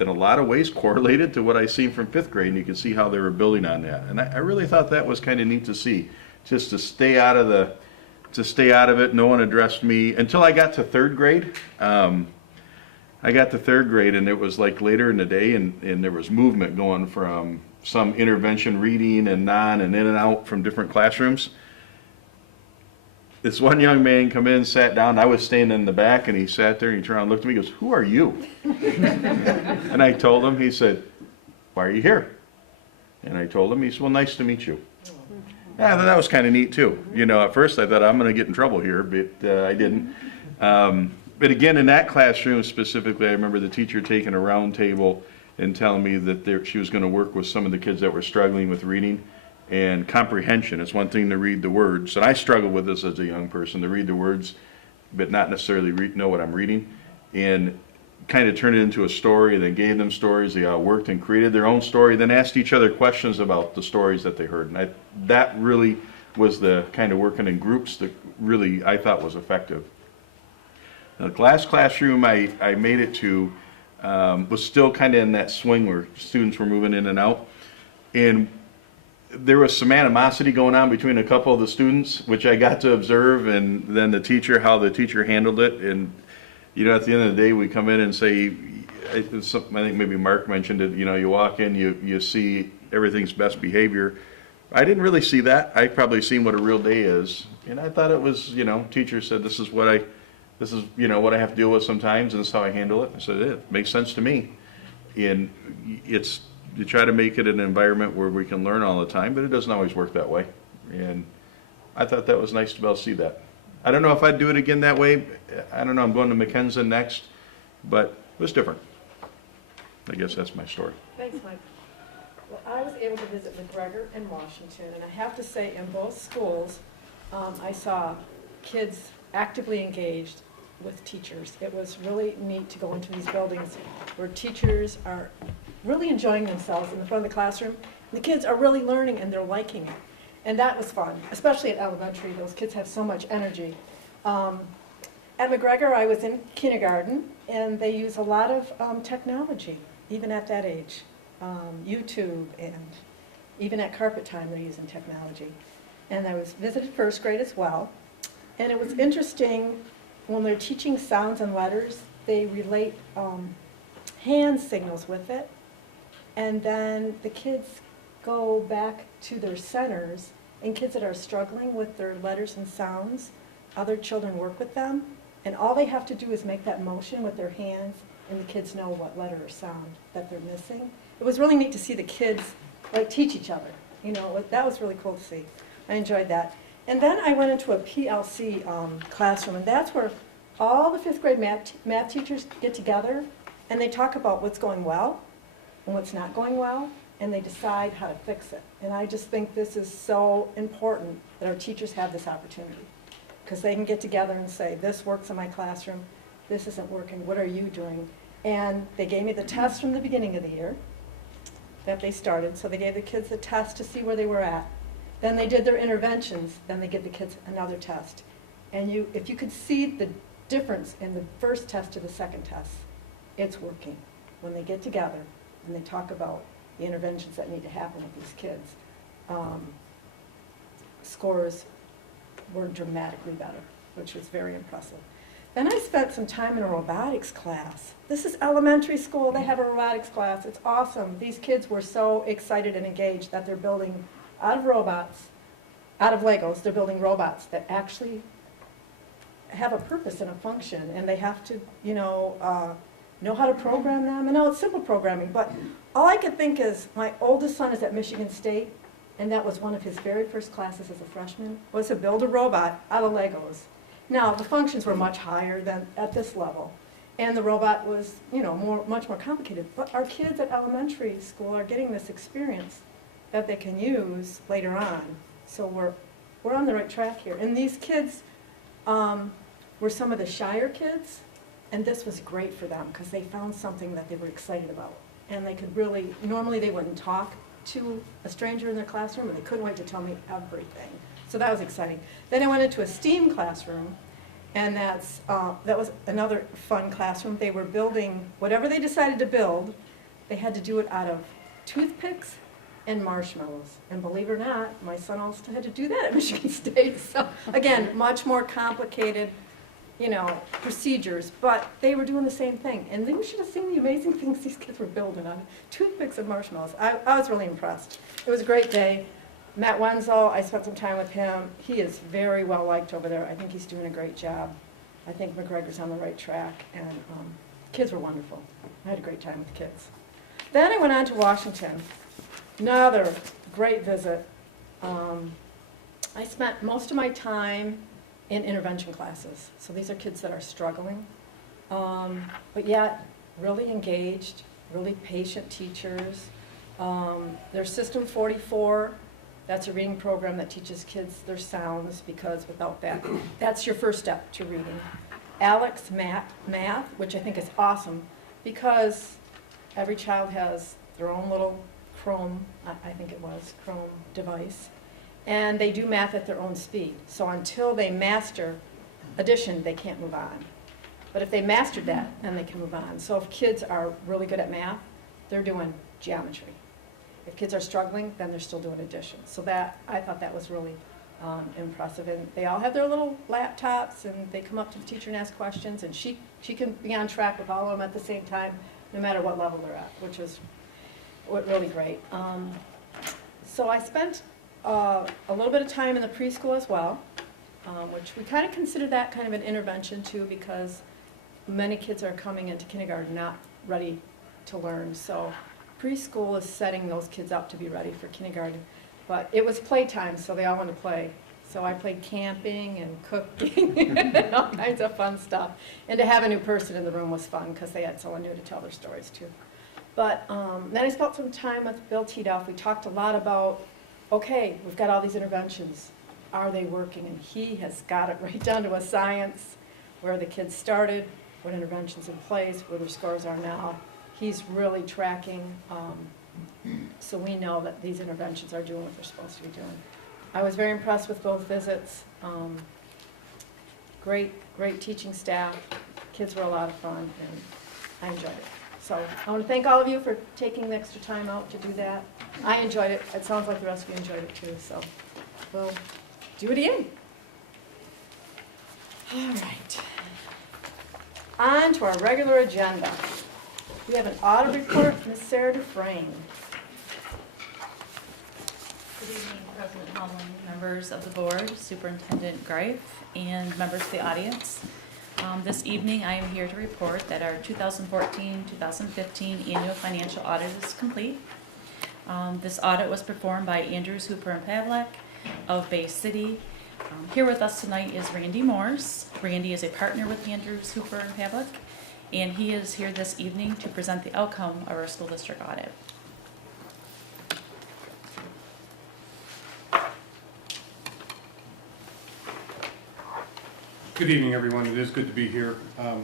in a lot of ways, correlated to what I seen from 5th grade, and you could see how they were building on that. And I really thought that was kind of neat to see, just to stay out of it. No one addressed me until I got to 3rd grade. I got to 3rd grade, and it was like later in the day, and there was movement going from some intervention reading and non and in and out from different classrooms. This one young man come in, sat down, I was standing in the back, and he sat there and he turned around and looked at me, he goes, "Who are you?" And I told him, he said, "Why are you here?" And I told him, he said, "Well, nice to meet you." Yeah, I thought that was kind of neat too. You know, at first I thought I'm going to get in trouble here, but I didn't. But again, in that classroom specifically, I remember the teacher taking a round table and telling me that she was going to work with some of the kids that were struggling with reading and comprehension. It's one thing to read the words, and I struggled with this as a young person, to read the words, but not necessarily know what I'm reading, and kind of turned it into a story, then gave them stories. They all worked and created their own story, then asked each other questions about the stories that they heard. And that really was the kind of working in groups that really I thought was effective. Now, the last classroom I made it to was still kind of in that swing where students were moving in and out. And there was some animosity going on between a couple of the students, which I got to observe, and then how the teacher handled it. And you know, at the end of the day, we come in and say, I think maybe Mark mentioned it, you know, you walk in, you see everything's best behavior. I didn't really see that. I probably seen what a real day is. And I thought it was, you know, teacher said, this is what I have to deal with sometimes, and this is how I handle it. I said, it makes sense to me. And you try to make it an environment where we can learn all the time, but it doesn't always work that way. And I thought that was nice to be able to see that. I don't know if I'd do it again that way. I don't know, I'm going to Mackenzie next, but it was different. I guess that's my story. Thanks, Mike. Well, I was able to visit McGregor and Washington, and I have to say, in both schools, I saw kids actively engaged with teachers. It was really neat to go into these buildings where teachers are really enjoying themselves in the front of the classroom. And the kids are really learning and they're liking it. And that was fun, especially at elementary. Those kids have so much energy. At McGregor, I was in kindergarten, and they use a lot of technology, even at that age. YouTube, and even at carpet time, they're using technology. And I was visited first grade as well. And it was interesting, when they're teaching sounds and letters, they relate hand signals with it. And then the kids go back to their centers, and kids that are struggling with their letters and sounds, other children work with them, and all they have to do is make that motion with their hands, and the kids know what letter or sound that they're missing. It was really neat to see the kids like teach each other. You know, that was really cool to see. I enjoyed that. And then I went into a PLC classroom, and that's where all the fifth grade math teachers get together, and they talk about what's going well and what's not going well, and they decide how to fix it. And I just think this is so important that our teachers have this opportunity, because they can get together and say, this works in my classroom, this isn't working, what are you doing? And they gave me the test from the beginning of the year that they started, so they gave the kids the test to see where they were at. Then they did their interventions, then they give the kids another test. And if you could see the difference in the first test to the second test, it's working. When they get together and they talk about the interventions that need to happen with these kids, scores were dramatically better, which was very impressive. Then I spent some time in a robotics class. This is elementary school, they have a robotics class, it's awesome. These kids were so excited and engaged that they're building out of robots, out of Legos, they're building robots that actually have a purpose and a function, and they have to, know how to program them. And it's simple programming, but all I could think is, my oldest son is at Michigan State, and that was one of his very first classes as a freshman, was to build a robot out of Legos. Now, the functions were much higher than at this level, and the robot was, much more complicated. But our kids at elementary school are getting this experience that they can use later on. So we're on the right track here. And these kids were some of the shyer kids, and this was great for them because they found something that they were excited about. And they could really, normally they wouldn't talk to a stranger in their classroom, and they couldn't wait to tell me everything. So that was exciting. Then I went into a STEAM classroom, and that was another fun classroom. They were building whatever they decided to build. They had to do it out of toothpicks and marshmallows. And believe it or not, my son also had to do that at Michigan State. So again, much more complicated procedures, but they were doing the same thing. And then you should have seen the amazing things these kids were building on toothpicks and marshmallows. I was really impressed. It was a great day. Matt Wenzel, I spent some time with him. He is very well liked over there. I think he's doing a great job. I think McGregor's on the right track, and kids were wonderful. I had a great time with the kids. Then I went on to Washington. Another great visit. I spent most of my time in intervention classes. So these are kids that are struggling, but yet really engaged, really patient teachers. There's System 44. That's a reading program that teaches kids their sounds, because without that, that's your first step to reading. Alex Math, which I think is awesome, because every child has their own little Chrome, I think it was, Chrome device. And they do math at their own speed. So until they master addition, they can't move on. But if they mastered that, then they can move on. So if kids are really good at math, they're doing geometry. If kids are struggling, then they're still doing addition. So I thought that was really impressive. And they all have their little laptops, and they come up to the teacher and ask questions. And she can be on track with all of them at the same time, no matter what level they're at, which was really great. So I spent a little bit of time in the preschool as well, which we kind of consider that kind of an intervention too, because many kids are coming into kindergarten not ready to learn. So preschool is setting those kids up to be ready for kindergarten. But it was playtime, so they all wanted to play. So I played camping and cooking and all kinds of fun stuff. And to have a new person in the room was fun, because they had someone new to tell their stories to. But then I spent some time with Bill Tiedoff. We talked a lot about, okay, we've got all these interventions. Are they working? And he has got it right down to a science, where the kids started, what interventions in place, where their scores are now. He's really tracking, so we know that these interventions are doing what they're supposed to be doing. I was very impressed with both visits. Great teaching staff. Kids were a lot of fun, and I enjoyed it. So I want to thank all of you for taking the extra time out to do that. I enjoyed it. It sounds like the rest of you enjoyed it too, so we'll do it again. All right. On to our regular agenda. We have an audit report from Ms. Sarah Dufresne. Good evening, President Holman, members of the board, Superintendent Greif, and members of the audience. This evening, I am here to report that our 2014-2015 annual financial audit is complete. This audit was performed by Andrews, Hooper, and Pavlik of Bay City. Here with us tonight is Randy Morse. Randy is a partner with Andrews, Hooper, and Pavlik, and he is here this evening to present the outcome of our school district audit. Good evening, everyone. It is good to be here. I'll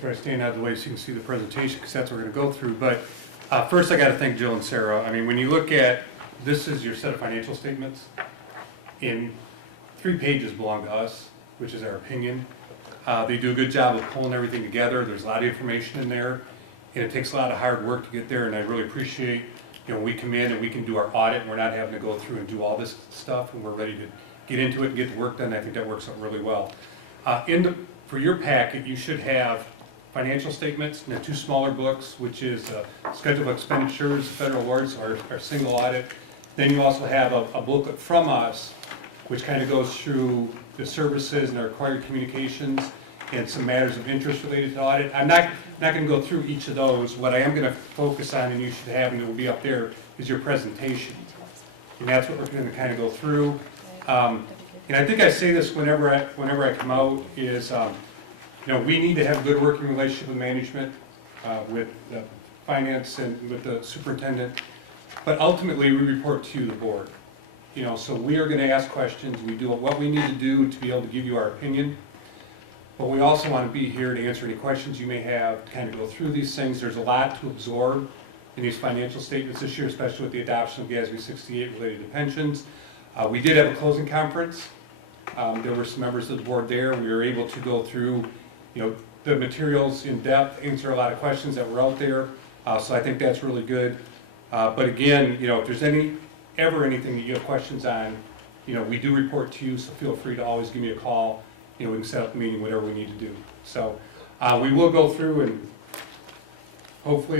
try to stand out of the way so you can see the presentation, because that's what we're going to go through. But first, I got to thank Jill and Sarah. I mean, when you look at, this is your set of financial statements. In 3 pages belong to us, which is our opinion. They do a good job of pulling everything together. There's a lot of information in there, and it takes a lot of hard work to get there. And I really appreciate, when we come in and we can do our audit, and we're not having to go through and do all this stuff, and we're ready to get into it and get the work done. I think that works out really well. For your packet, you should have financial statements and the 2 smaller books, which is schedule of expenditures, federal awards, our single audit. Then you also have a booklet from us, which kind of goes through the services and our required communications and some matters of interest related to audit. I'm not going to go through each of those. What I am going to focus on, and you should have, and it will be up there, is your presentation. And that's what we're going to kind of go through. And I think I say this whenever I come out, is we need to have a good working relationship with management, with the finance, and with the superintendent. But ultimately, we report to the board. So we are going to ask questions. We do what we need to do to be able to give you our opinion. But we also want to be here to answer any questions you may have, to kind of go through these things. There's a lot to absorb in these financial statements this year, especially with the adoption of GASB 68 related to pensions. We did have a closing conference. There were some members of the board there. We were able to go through, the materials in depth, answer a lot of questions that were out there. So I think that's really good. But again, if there's ever anything that you have questions on, we do report to you. So feel free to always give me a call, we can set up a meeting, whatever we need to do. So, we will go through and hopefully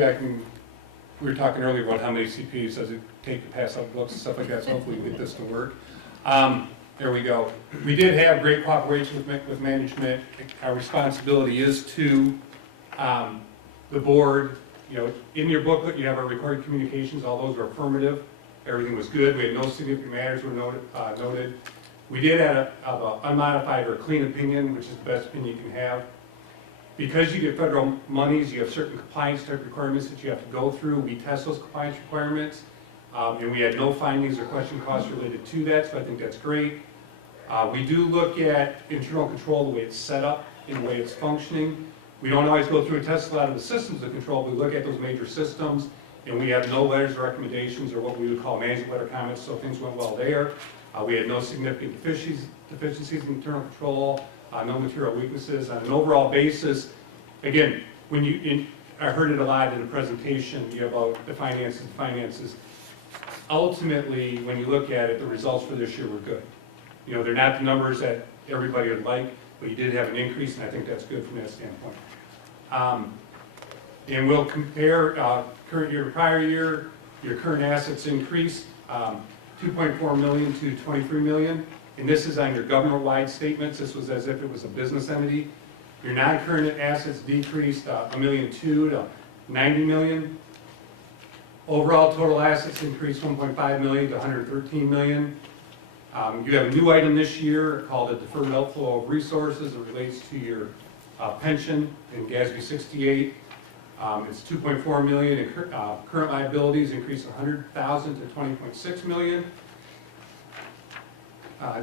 we were talking earlier about how many CPs does it take to pass out books and stuff like that, so hopefully we get this to work. There we go. We did have great cooperation with management. Our responsibility is to the board. In your booklet, you have our recorded communications. All those are affirmative. Everything was good. We had no significant matters were noted. We did have an unmodified or clean opinion, which is the best opinion you can have. Because you get federal monies, you have certain compliance type requirements that you have to go through. We test those compliance requirements, and we had no findings or question costs related to that, so I think that's great. We do look at internal control, the way it's set up, and the way it's functioning. We don't always go through and test a lot of the systems of control, but we look at those major systems, and we have no letters of recommendations or what we would call management letter comments, so things went well there. We had no significant deficiencies in internal control, no material weaknesses. On an overall basis, again, I heard it a lot in the presentation about the finances. Ultimately, when you look at it, the results for this year were good. They're not the numbers that everybody would like, but you did have an increase, and I think that's good from that standpoint. And we'll compare current year to prior year. Your current assets increased 2.4 million to 23 million. And this is on your government-wide statements. This was as if it was a business entity. Your non-current assets decreased $1.2 million to 90 million. Overall total assets increased 1.5 million to 113 million. You have a new item this year called a deferred outflow of resources. It relates to your pension in GASB 68. It's 2.4 million, and current liabilities increased 100,000 to 20.6 million.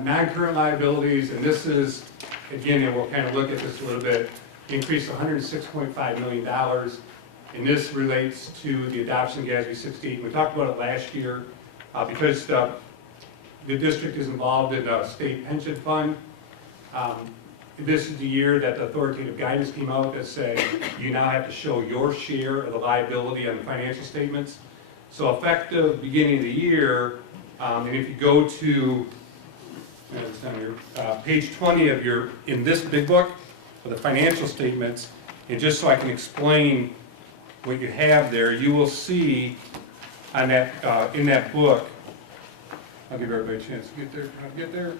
Non-current liabilities, and this is, again, and we'll kind of look at this a little bit, increased $106.5 million. And this relates to the adoption of GASB 68. We talked about it last year because the district is involved in a state pension fund. This is the year that the authoritative guidance came out that said you now have to show your share of the liability on the financial statements. So effective beginning of the year, and if you go to page 20 of in this big book for the financial statements, and just so I can explain what you have there, you will see on that in that book. I'll give everybody a chance to get there.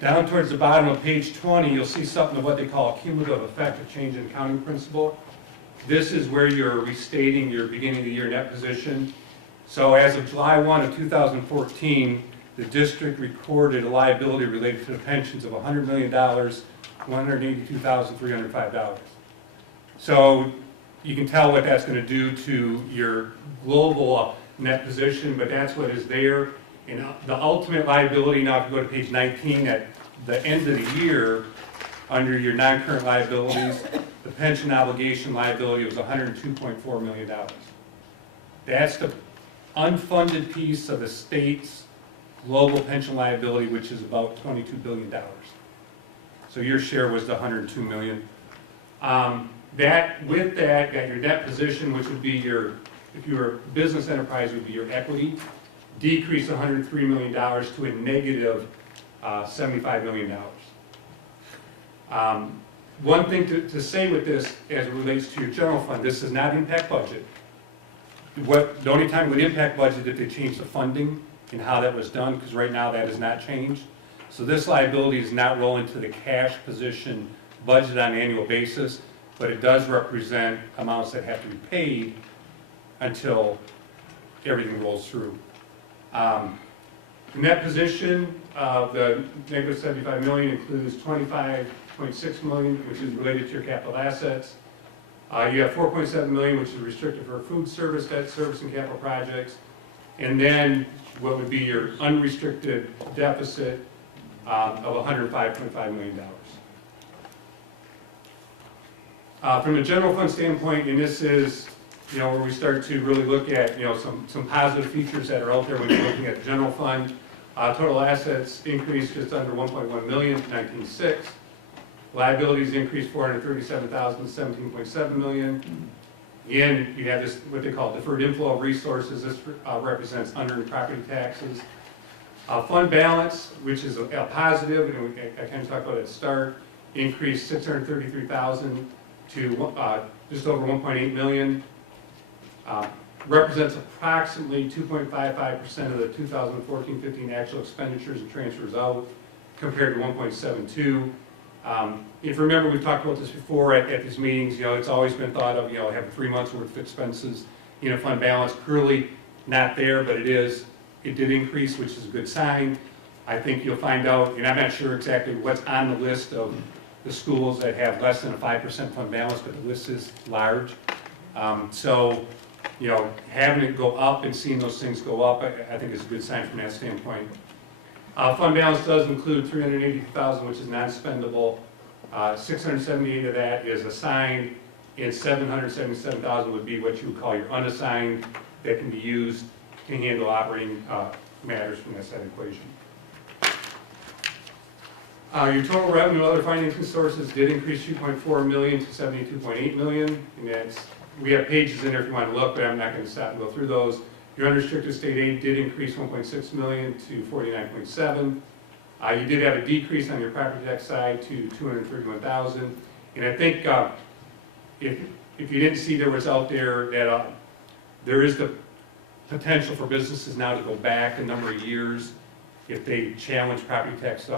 Down towards the bottom of page 20, you'll see something of what they call a cumulative effect of change in accounting principle. This is where you're restating your beginning of the year net position. So as of July 1 of 2014, the district recorded a liability related to the pensions of $100 million, $182,305. So you can tell what that's going to do to your global net position, but that's what is there. And the ultimate liability, now if you go to page 19, at the end of the year, under your non-current liabilities, the pension obligation liability was $102.4 million. That's the unfunded piece of the state's global pension liability, which is about $22 billion. So your share was the $102 million. With that, got your net position, which would be if you were a business enterprise, would be your equity, decreased $103 million to a negative $75 million. One thing to say with this as it relates to your general fund, this does not impact budget. The only time it would impact budget if they change the funding and how that was done, because right now that has not changed. So this liability does not roll into the cash position budget on an annual basis, but it does represent amounts that have to be paid until everything rolls through. The net position of the negative $75 million includes $25.6 million, which is related to your capital assets. You have $4.7 million, which is restricted for food service, debt service, and capital projects. And then what would be your unrestricted deficit of $105.5 million. From a general fund standpoint, and this is where we start to really look at some positive features that are out there when you're looking at the general fund. Total assets increased just under 1.1 million to 19.6. Liabilities increased 437,000 to 17.7 million. Again, you have this what they call deferred inflow of resources. This represents unearned property taxes. Fund balance, which is a positive, and I kind of talked about it at the start, increased $633,000 to just over $1.8 million. Represents approximately 2.55% of the 2014-15 actual expenditures and transfers out, compared to 1.72. If you remember, we've talked about this before at these meetings, it's always been thought of, having 3 months worth of expenses in a fund balance. Currently not there, but it is. It did increase, which is a good sign. I think you'll find out, and I'm not sure exactly what's on the list of the schools that have less than a 5% fund balance, but the list is large. So, having it go up and seeing those things go up, I think is a good sign from that standpoint. Fund balance does include $380,000, which is non-spendable. 678 of that is assigned, and 777,000 would be what you would call your unassigned, that can be used to handle operating matters from that side of the equation. Your total revenue and other financing sources did increase $2.4 million to $72.8 million, and we have pages in there if you want to look, but I'm not going to stop and go through those. Your unrestricted state aid did increase $1.6 million to $49.7. You did have a decrease on your property tax side to $231,000, and I think if you didn't see, there was out there that there is the potential for businesses now to go back a number of years if they challenge property tax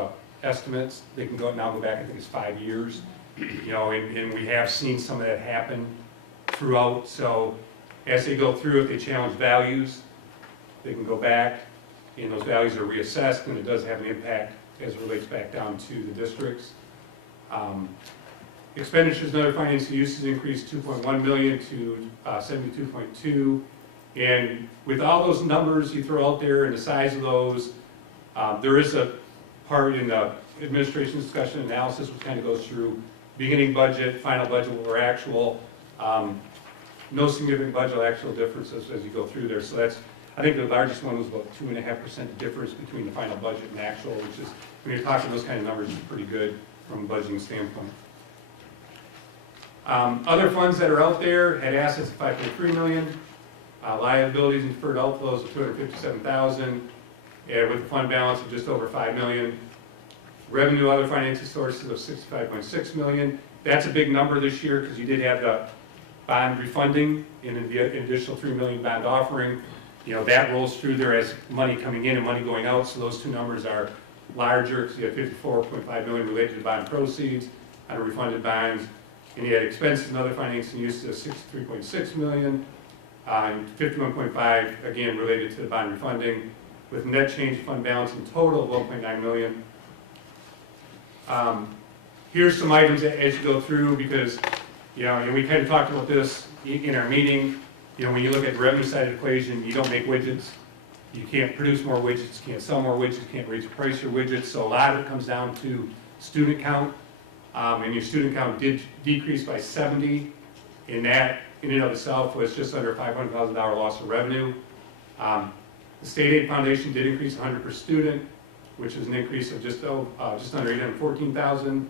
estimates. They can go back, I think it's 5 years, and we have seen some of that happen throughout. So as they go through, if they challenge values, they can go back, and those values are reassessed, and it does have an impact as it relates back down to the districts. Expenditures and other financing uses increased $2.1 million to $72.2. And with all those numbers you throw out there and the size of those, there is a part in the administration discussion analysis which kind of goes through beginning budget, final budget, or actual. No significant budget actual differences as you go through there. So that's, I think the largest one was about 2.5% difference between the final budget and actual, which is, when you're talking those kind of numbers, is pretty good from a budgeting standpoint. Other funds that are out there had assets of $5.3 million. Liabilities and deferred outflows of $257,000, with a fund balance of just over $5 million. Revenue, other financing sources of $65.6 million. That's a big number this year because you did have the bond refunding and the additional $3 million bond offering. That rolls through there as money coming in and money going out. So those two numbers are larger because you have $54.5 million related to bond proceeds on refunded bonds, and you had expenses and other financing uses of $63.6 million. And 51.5 again related to the bond refunding, with net change fund balance in total of $1.9 million. Here's some items as you go through, because and we kind of talked about this in our meeting. When you look at the revenue side of the equation, you don't make widgets, you can't produce more widgets, you can't sell more widgets, you can't raise the price of your widgets. So a lot of it comes down to student count, and your student count did decrease by 70, and that in and of itself was just under a $500,000 loss of revenue. The state aid foundation did increase 100 per student, which is an increase of just under $814,000.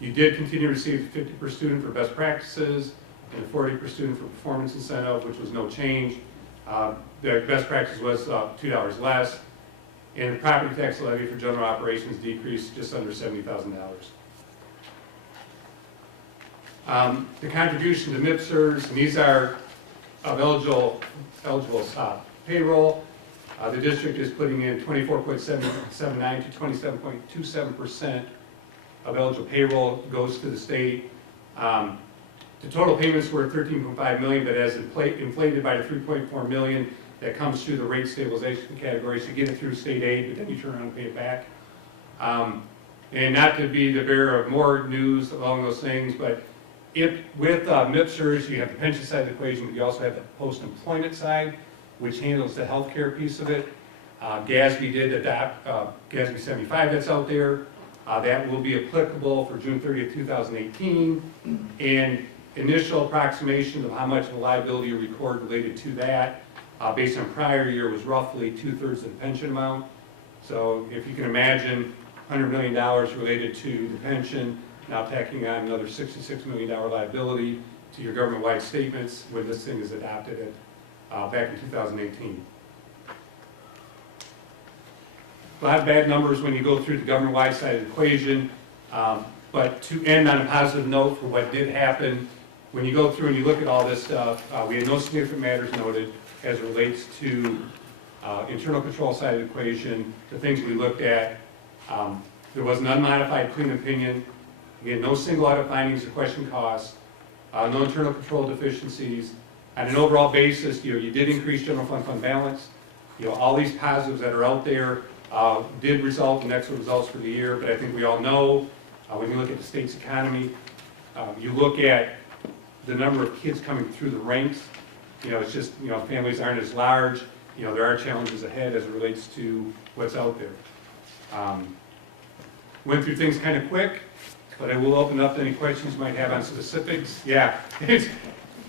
You did continue to receive 50 per student for best practices and 40 per student for performance incentive, which was no change. The best practice was $2 less, and the property tax levy for general operations decreased just under $70,000. The contribution to MIPSers, and these are of eligible payroll. The district is putting in 24.79 to 27.27% of eligible payroll goes to the state. The total payments were $13.5 million, but as inflated by the $3.4 million that comes through the rate stabilization category. So you get it through state aid, but then you turn around and pay it back. And not to be the bearer of more news along those things, but with MIPSers, you have the pension side of the equation, but you also have the post-employment side, which handles the healthcare piece of it. GASB did adopt GASB 75 that's out there. That will be applicable for June 30th, 2018. And initial approximation of how much of the liability you record related to that, based on prior year, was roughly 2/3 of the pension amount. So if you can imagine $100 million related to the pension, now tacking on another $66 million liability to your government-wide statements when this thing is adopted back in 2018. a lot of bad numbers when you go through the government-wide side of the equation. But to end on a positive note for what did happen, when you go through and you look at all this stuff, we had no significant matters noted as it relates to internal control side of the equation, the things we looked at. There was an unmodified clean opinion. Again, no single audit findings or question costs, no internal control deficiencies. On an overall basis, you did increase general fund balance. All these positives that are out there did result in excellent results for the year, but I think we all know when you look at the state's economy, you look at the number of kids coming through the ranks, it's just, families aren't as large, there are challenges ahead as it relates to what's out there. Went through things kind of quick, but I will open up to any questions you might have on specifics. Yeah, it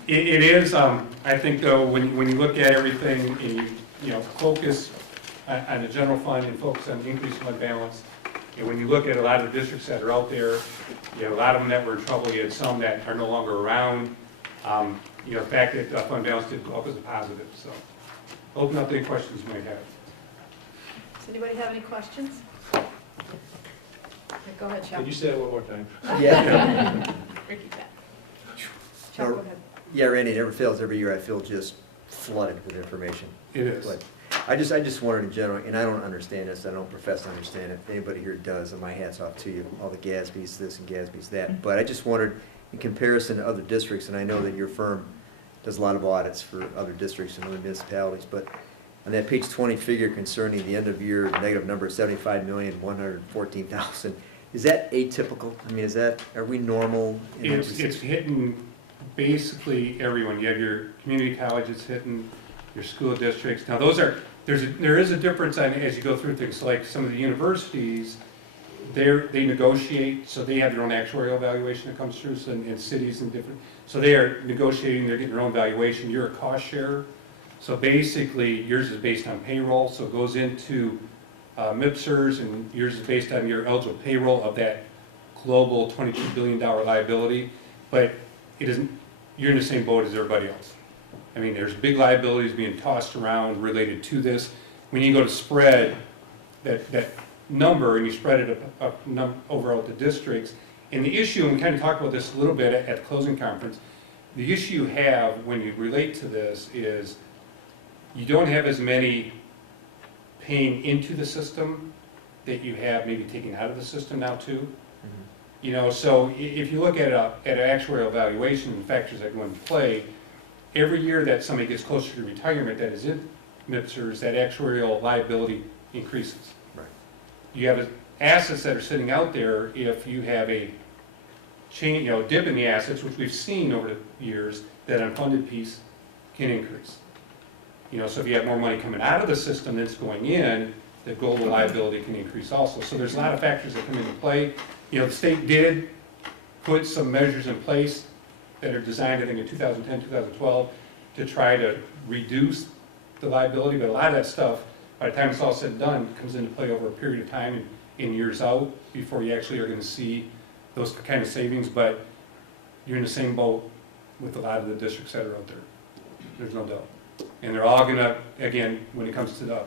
is, I think though, when you look at everything and you focus on the general fund and focus on the increased fund balance, and when you look at a lot of the districts that are out there, you have a lot of them that were in trouble, you had some that are no longer around. The fact that fund balance did go up is a positive, so. Open up to any questions you might have. Does anybody have any questions? Go ahead, Chuck. Could you say that one more time? Yeah. Ricky, Chuck, go ahead. Yeah, Randy, it never fails. Every year I feel just flooded with information. It is. But I just wondered in general, and I don't understand this, I don't profess to understand it. If anybody here does, and my hat's off to you, all the GASBs this and GASBs that. But I just wondered, in comparison to other districts, and I know that your firm does a lot of audits for other districts and other municipalities, but on that page 20 figure concerning the end of year negative number of 75,114,000, is that atypical? I mean, are we normal? It's hitting basically everyone. You have your community colleges hitting, your school districts. Now there is a difference as you go through things, like some of the universities, they negotiate, so they have their own actuarial evaluation that comes through, and cities and different, so they are negotiating, they're getting their own valuation. You're a cost share, so basically yours is based on payroll, so it goes into MIPSers, and yours is based on your eligible payroll of that global $22 billion liability, but it isn't, you're in the same boat as everybody else. I mean, there's big liabilities being tossed around related to this. When you go to spread that number and you spread it over out the districts, and the issue, and we kind of talked about this a little bit at the closing conference, the issue you have when you relate to this is you don't have as many paying into the system that you have maybe taking out of the system now too. So if you look at an actuarial evaluation and factors that go into play, every year that somebody gets closer to retirement that is in MIPSers, that actuarial liability increases. Right. You have assets that are sitting out there. If you have a change, dip in the assets, which we've seen over the years, that unfunded piece can increase. So if you have more money coming out of the system than it's going in, the global liability can increase also. So there's a lot of factors that come into play. The state did put some measures in place that are designed, I think, in 2010, 2012, to try to reduce the liability, but a lot of that stuff, by the time it's all said and done, comes into play over a period of time and in years out before you actually are going to see those kind of savings, but you're in the same boat with a lot of the districts that are out there. There's no doubt. And they're all going to, again, when it comes to the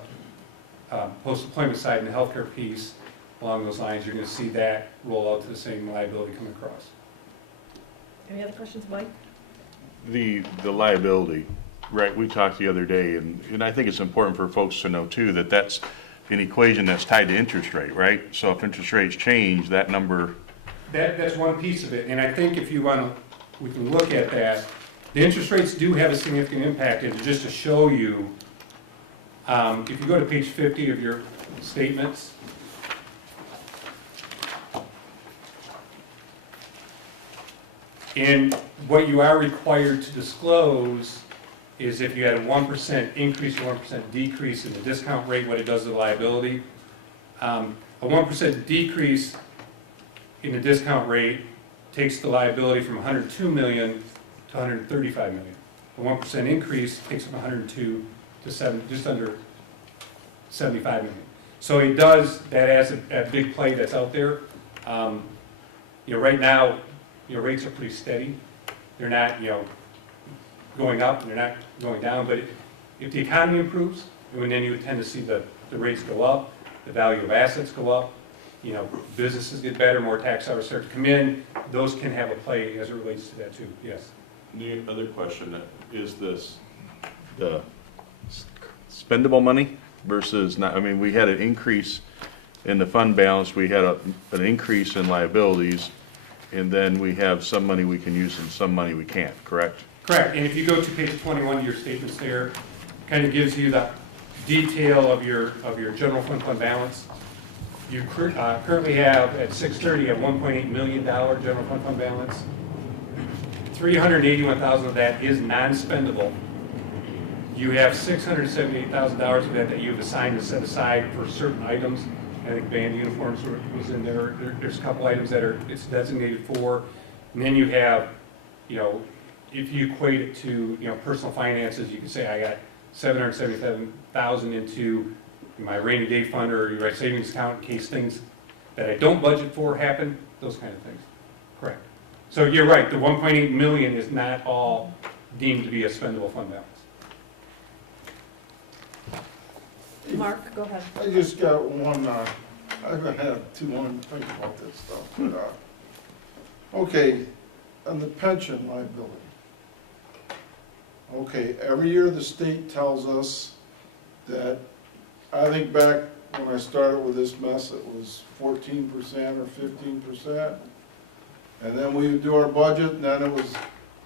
post-employment side and the healthcare piece, along those lines, you're going to see that roll out to the same liability come across. Any other questions, Mike? The liability, right, we talked the other day, and I think it's important for folks to know too, that that's an equation that's tied to interest rate, right? So if interest rates change, that number... That's one piece of it, and I think if you want to, we can look at that. The interest rates do have a significant impact, and just to show you, if you go to page 50 of your statements, and what you are required to disclose is if you had a 1% increase or 1% decrease in the discount rate, what it does to the liability. A 1% decrease in the discount rate takes the liability from 102 million to 135 million. A 1% increase takes from 102 to just under 75 million. So it does, that has a big play that's out there. Right now, rates are pretty steady. They're not, going up, and they're not going down, but if the economy improves, and then you would tend to see the rates go up. the value of assets go up, businesses get better, more tax dollars start to come in, those can have a play as it relates to that too, yes. The other question is this, the spendable money versus not, I mean, we had an increase in the fund balance, we had an increase in liabilities, and then we have some money we can use and some money we can't, correct? Correct, and if you go to page 21 of your statements there, kind of gives you the detail of your general fund balance. You currently have, at 6/30, a $1.8 million general fund balance. $381,000 of that is non-spendable. You have $678,000 of that you've assigned to set aside for certain items. I think band uniforms was in there. There's a couple items that it's designated for. And then you have, if you equate it to, personal finances, you can say I got $777,000 into my rainy day fund or my savings account in case things that I don't budget for happen, those kind of things. Correct. So you're right, the 1.8 million is not all deemed to be a spendable fund balance. Mark, go ahead. I just got one, I have too long to think about this stuff, but, okay, on the pension liability. Okay, every year the state tells us that, I think back when I started with this mess, it was 14% or 15%. And then we would do our budget, and then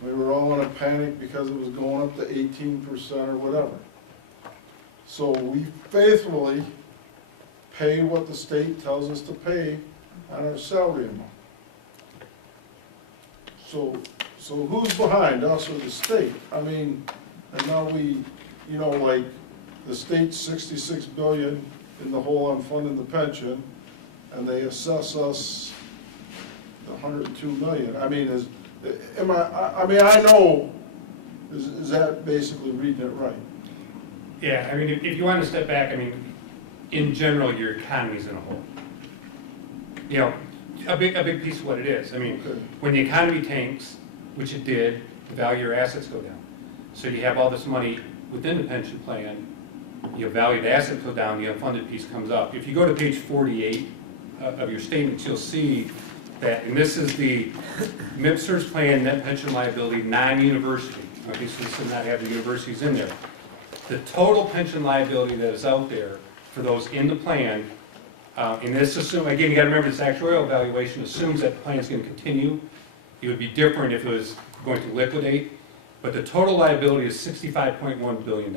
we were all in a panic because it was going up to 18% or whatever. So we faithfully pay what the state tells us to pay on our salary amount. So who's behind, us or the state? I mean, and now we, like the state's 66 billion in the hole on funding the pension, and they assess us the 102 million. I mean, I know, is that basically reading it right? Yeah, I mean, if you want to step back, I mean, in general, your economy's in a hole. A big piece of what it is. I mean, when the economy tanks, which it did, the value of your assets go down. So you have all this money within the pension plan, your valued assets go down, the unfunded piece comes up. If you go to page 48 of your statements, you'll see that, and this is the MIPSR's plan, net pension liability, non-university. Okay, so this does not have the universities in there. The total pension liability that is out there for those in the plan, and this again, you gotta remember this actuarial evaluation assumes that the plan is gonna continue. It would be different if it was going to liquidate, but the total liability is $65.1 billion.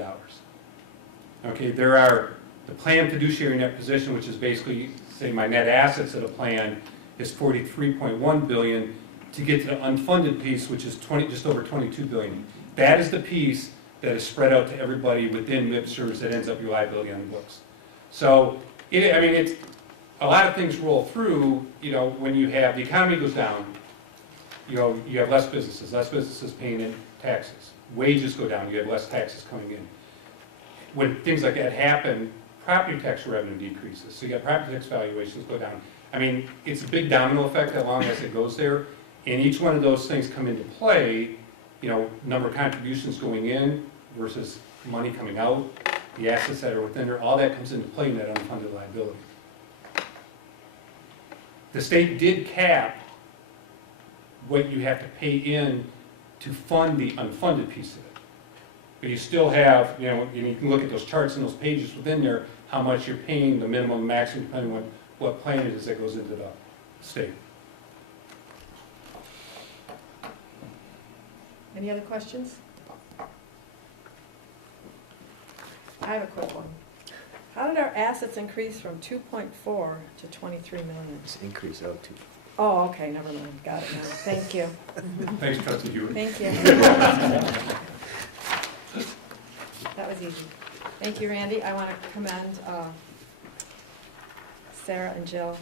Okay, there are the plan fiduciary net position, which is basically, say, my net assets of the plan is $43.1 billion to get to the unfunded piece, which is just over $22 billion. That is the piece that is spread out to everybody within MIPSR's that ends up your liability on the books. So, it's a lot of things roll through, when you have, the economy goes down, you have less businesses paying in taxes. Wages go down, you have less taxes coming in. When things like that happen, property tax revenue decreases, so you got property tax valuations go down. I mean, it's a big domino effect as long as it goes there, and each one of those things come into play, number of contributions going in versus money coming out, the assets that are within there, all that comes into play in that unfunded liability. The state did cap what you have to pay in to fund the unfunded piece of it. But you still have, and you can look at those charts and those pages within there, how much you're paying, the minimum, maximum, depending on what plan it is that goes into the state. Any other questions? I have a quick one. How did our assets increase from 2.4 to 23 million? It's increase out to. Oh, okay, never mind, got it now, thank you. Thanks, Trustee Hewitt. Thank you. That was easy. Thank you, Randy. I want to commend Sarah and Jill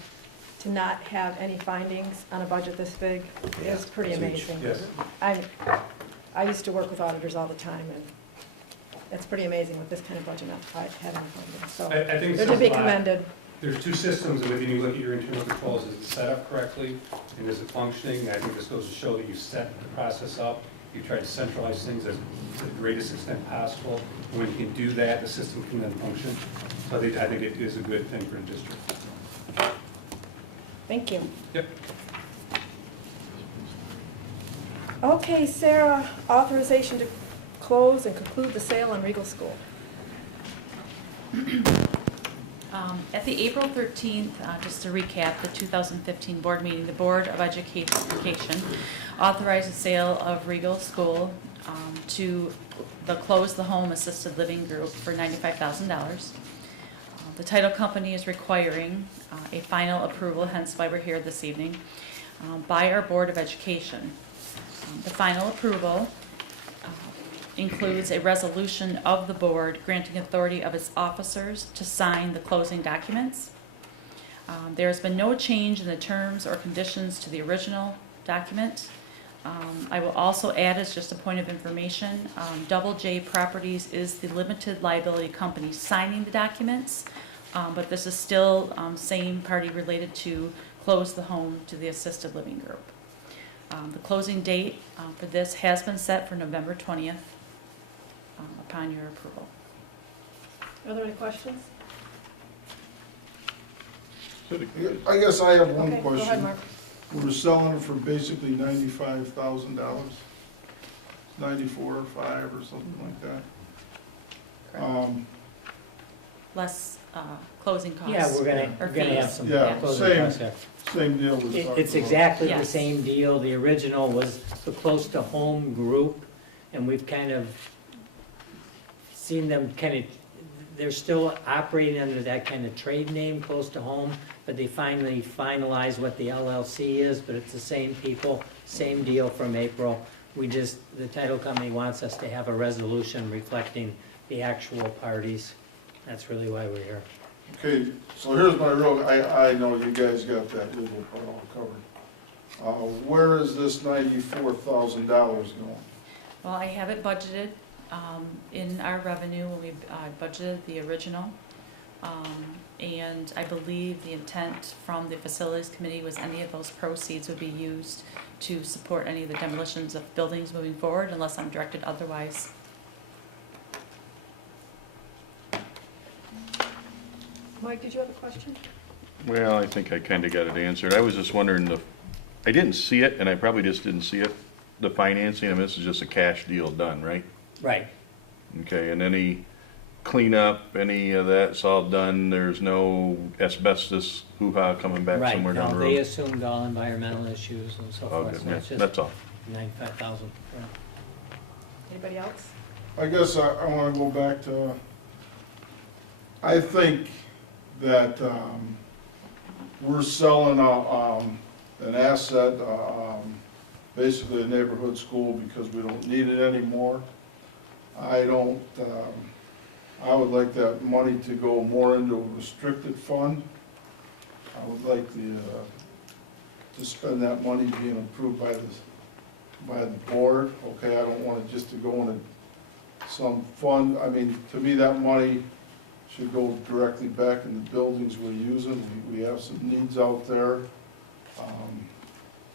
to not have any findings on a budget this big. It's pretty amazing. Yes. I used to work with auditors all the time, and it's pretty amazing with this kind of budget not having findings. So I think they're to be commended. There's two systems, and when you look at your internal controls, is it set up correctly, and is it functioning? And I think this goes to show that you set the process up, You try to centralize things as to the greatest extent possible. And when you can do that, the system can then function. So I think it is a good thing for the district. Thank you. Yep. Okay, Sarah, authorization to close and conclude the sale on Regal School. At the April 13th, just to recap, the 2015 board meeting, the Board of Education authorized the sale of Regal School to the Close the Home Assisted Living Group for $95,000. The title company is requiring a final approval, hence why we're here this evening, by our Board of Education. The final approval includes a resolution of the board granting authority of its officers to sign the closing documents. There has been no change in the terms or conditions to the original document. I will also add, as just a point of information, Double J Properties is the limited liability company signing the documents, but this is still same party related to Close the Home to the Assisted Living Group. The closing date for this has been set for November 20th upon your approval. Are there any questions? I guess I have one Okay, go ahead, question. Mark. We're selling it for basically $95,000, 94 or 5 or something like that. Less closing costs. Yeah, we're or gonna have fees. some Yeah, closing same. costs there. Same deal we talked It's about. exactly the Yes. same deal. The original was the Close to Home group, and we've kind of seen them they're still operating under that kind of trade name, Close to Home, but they finally finalized what the LLC is, but it's the same people, same deal from April. The title company wants us to have a resolution reflecting the actual parties. That's really why we're here. Okay, so here's my I know you guys got that legal part all covered. Where is this $94,000 going? Well, I have it budgeted in our revenue when we budgeted the original. And I believe the intent from the facilities committee was any of those proceeds would be used to support any of the demolitions of buildings moving forward unless I'm directed otherwise. Mike, did you have a question? Well, I think I kind of got it answered. I was just wondering, I didn't see it, and I probably just didn't see it, the financing, and this is just a cash deal done, right? Right. Okay, and any cleanup, any of that's all done, there's no asbestos hoo-ha coming back Right, somewhere down no, the they road? assumed all environmental issues and so Oh, forth, good, so yeah, it's just that's all. 95,000. Anybody else? I guess I want to go back to, I think that we're selling an asset, basically a neighborhood school, because we don't need it anymore. I would like that money to go more into a restricted fund. I would like to spend that money being approved by the board. Okay, I don't want it just to go into some fund. I mean, to me, that money should go directly back in the buildings we're using. We have some needs out there.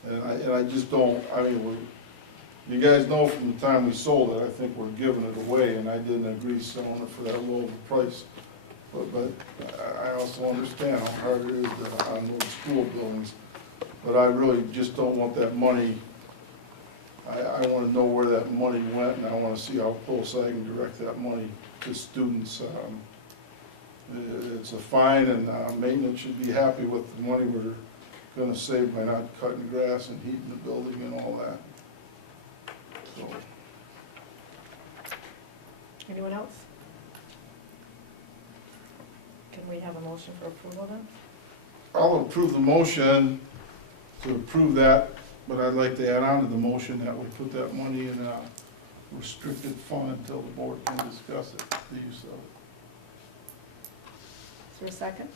And I just don't, I mean, you guys know from the time we sold it, I think we're giving it away, and I didn't agree selling it for that low of a price. But I also understand how hard it is on those school buildings. But I really just don't want that money, I want to know where that money went, and I want to see how close I can direct that money to students. It's a fine, and maintenance should be happy with the money we're going to save by not cutting grass and heating the building and all that. So, Anyone else? Can we have a motion for approval then? I'll approve the motion to approve that, but I'd like to add on to the motion that we put that money in a restricted fund until the board can discuss it, the use of it. Is there a second?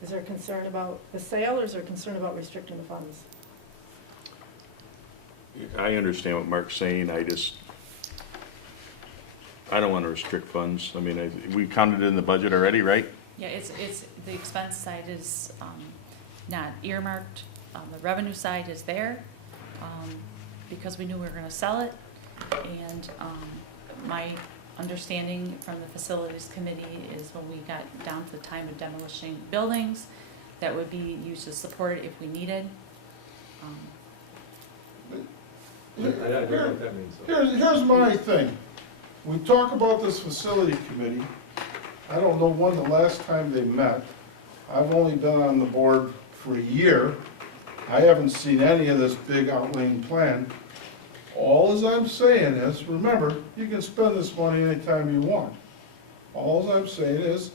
Is there a concern about the sale, or is there a concern about restricting the funds? I understand what Mark's saying, I don't want to restrict funds. I mean, we counted it in the budget already, right? Yeah, the expense side is not earmarked. The revenue side is there because we knew we were gonna sell it. And my understanding from the facilities committee is when we got down to the time of demolishing buildings, that would be used to support it if we needed. I don't know what that means. though. Here's my thing. We talk about this facility committee. I don't know when the last time they met. I've only been on the board for a year. I haven't seen any of this big outlaying plan. All as I'm saying is, remember, you can spend this money anytime you want. All I'm saying is,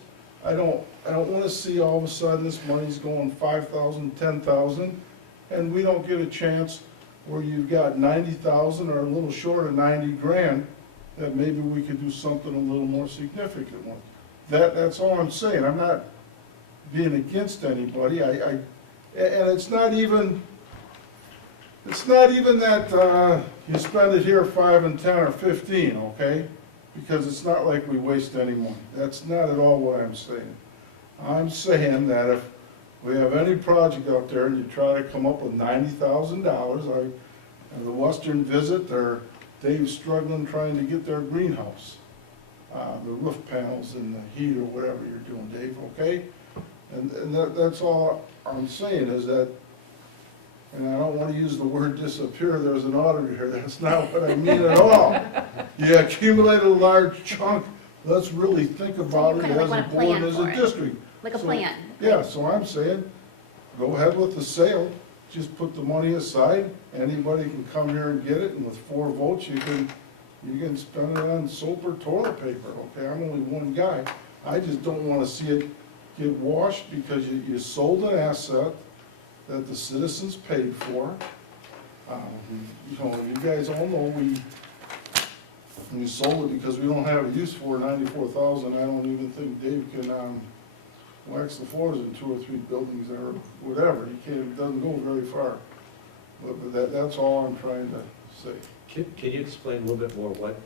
I don't wanna see all of a sudden this money's going 5,000, 10,000, and we don't get a chance where you've got 90,000 or a little short of 90 grand, that maybe we could do something a little more significant with. That's all I'm saying. I'm not being against anybody. And it's not even that you spend it here 5 and 10 or 15, okay? Because it's not like we waste any money. That's not at all what I'm saying. I'm saying that if we have any project out there and you try to come up with $90,000, the Western visit, Dave's struggling trying to get their greenhouse, the roof panels and the heat or whatever you're doing, Dave, okay? And that's all I'm saying is that, and I don't want to use the word disappear, there's an auditor here, that's not what I mean at all. You accumulate a large chunk, let's really think about it Kind of as a like board want and a as plan a for it. district. Like a So, plan. Yeah, so I'm saying, go ahead with the sale, just put the money aside, anybody can come here and get it, and with 4 votes, you can spend it on soap or toilet paper, okay? I'm only one guy. I just don't wanna see it get washed because you sold an asset that the citizens paid for. You know, you guys all know we sold it because we don't have a use for 94,000. I don't even think Dave can, wax the floors in 2 or 3 buildings or whatever. He can't, it doesn't go very far. But that's all I'm trying to say. Can you explain a little bit more what,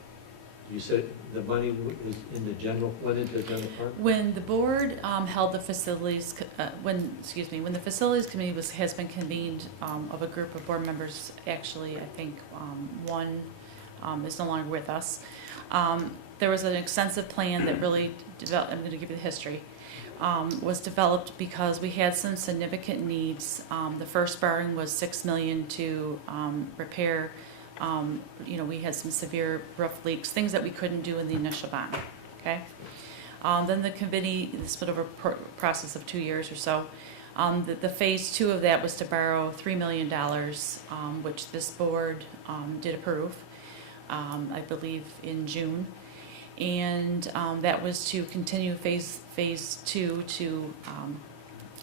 you said the money was in the general, went into the general fund? When the board held the facilities, when the facilities committee has been convened of a group of board members, actually, I think one is no longer with us. There was an extensive plan that really developed, I'm going to give you the history, was developed because we had some significant needs. The first borrowing was $6 million to repair. We had some severe roof leaks, things that we couldn't do in the initial bond, okay? Then the committee, this was over a process of 2 years or so. The phase 2 of that was to borrow $3 million, which this board did approve, I believe in June. And that was to continue phase 2 to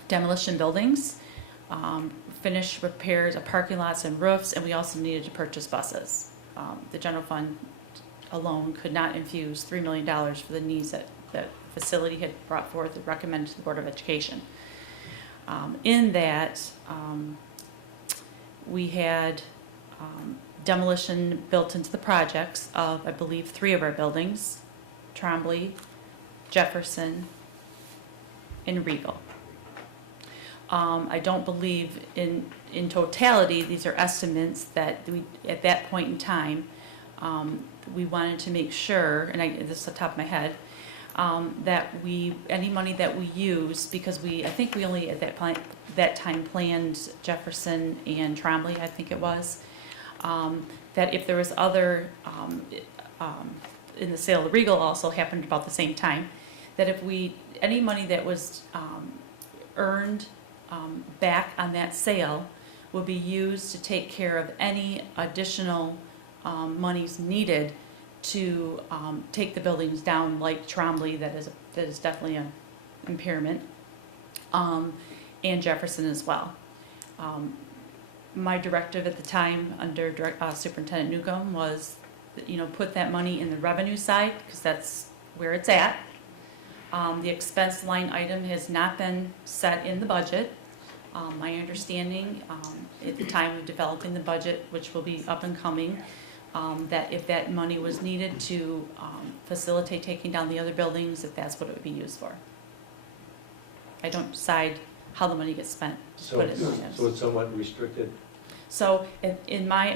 demolition buildings, finish repairs of parking lots and roofs, and we also needed to purchase buses. The general fund alone could not infuse $3 million for the needs that the facility had brought forth and recommended to the Board of Education. In that, we had demolition built into the projects of, I believe, 3 of our buildings, Trombley, Jefferson, and Regal. I don't believe in totality, these are estimates that we, at that point in time, we wanted to make sure, and this is off the top of my head, that any money that we use, because I think we only at that time planned Jefferson and Trombley, I think it was, that if there was other, in the sale of Regal also happened about the same time, that if any money that was earned back on that sale will be used to take care of any additional monies needed to take the buildings down, like Trombley, that is definitely an impairment, and Jefferson as well. My directive at the time under Superintendent Newcomb was, put that money in the revenue side because that's where it's at. The expense line item has not been set in the budget. My understanding at the time of developing the budget, which will be up and coming, that if that money was needed to facilitate taking down the other buildings, that's what it would be used for. I don't decide how the money gets spent. So Put it in my hands. so it's somewhat restricted? So in my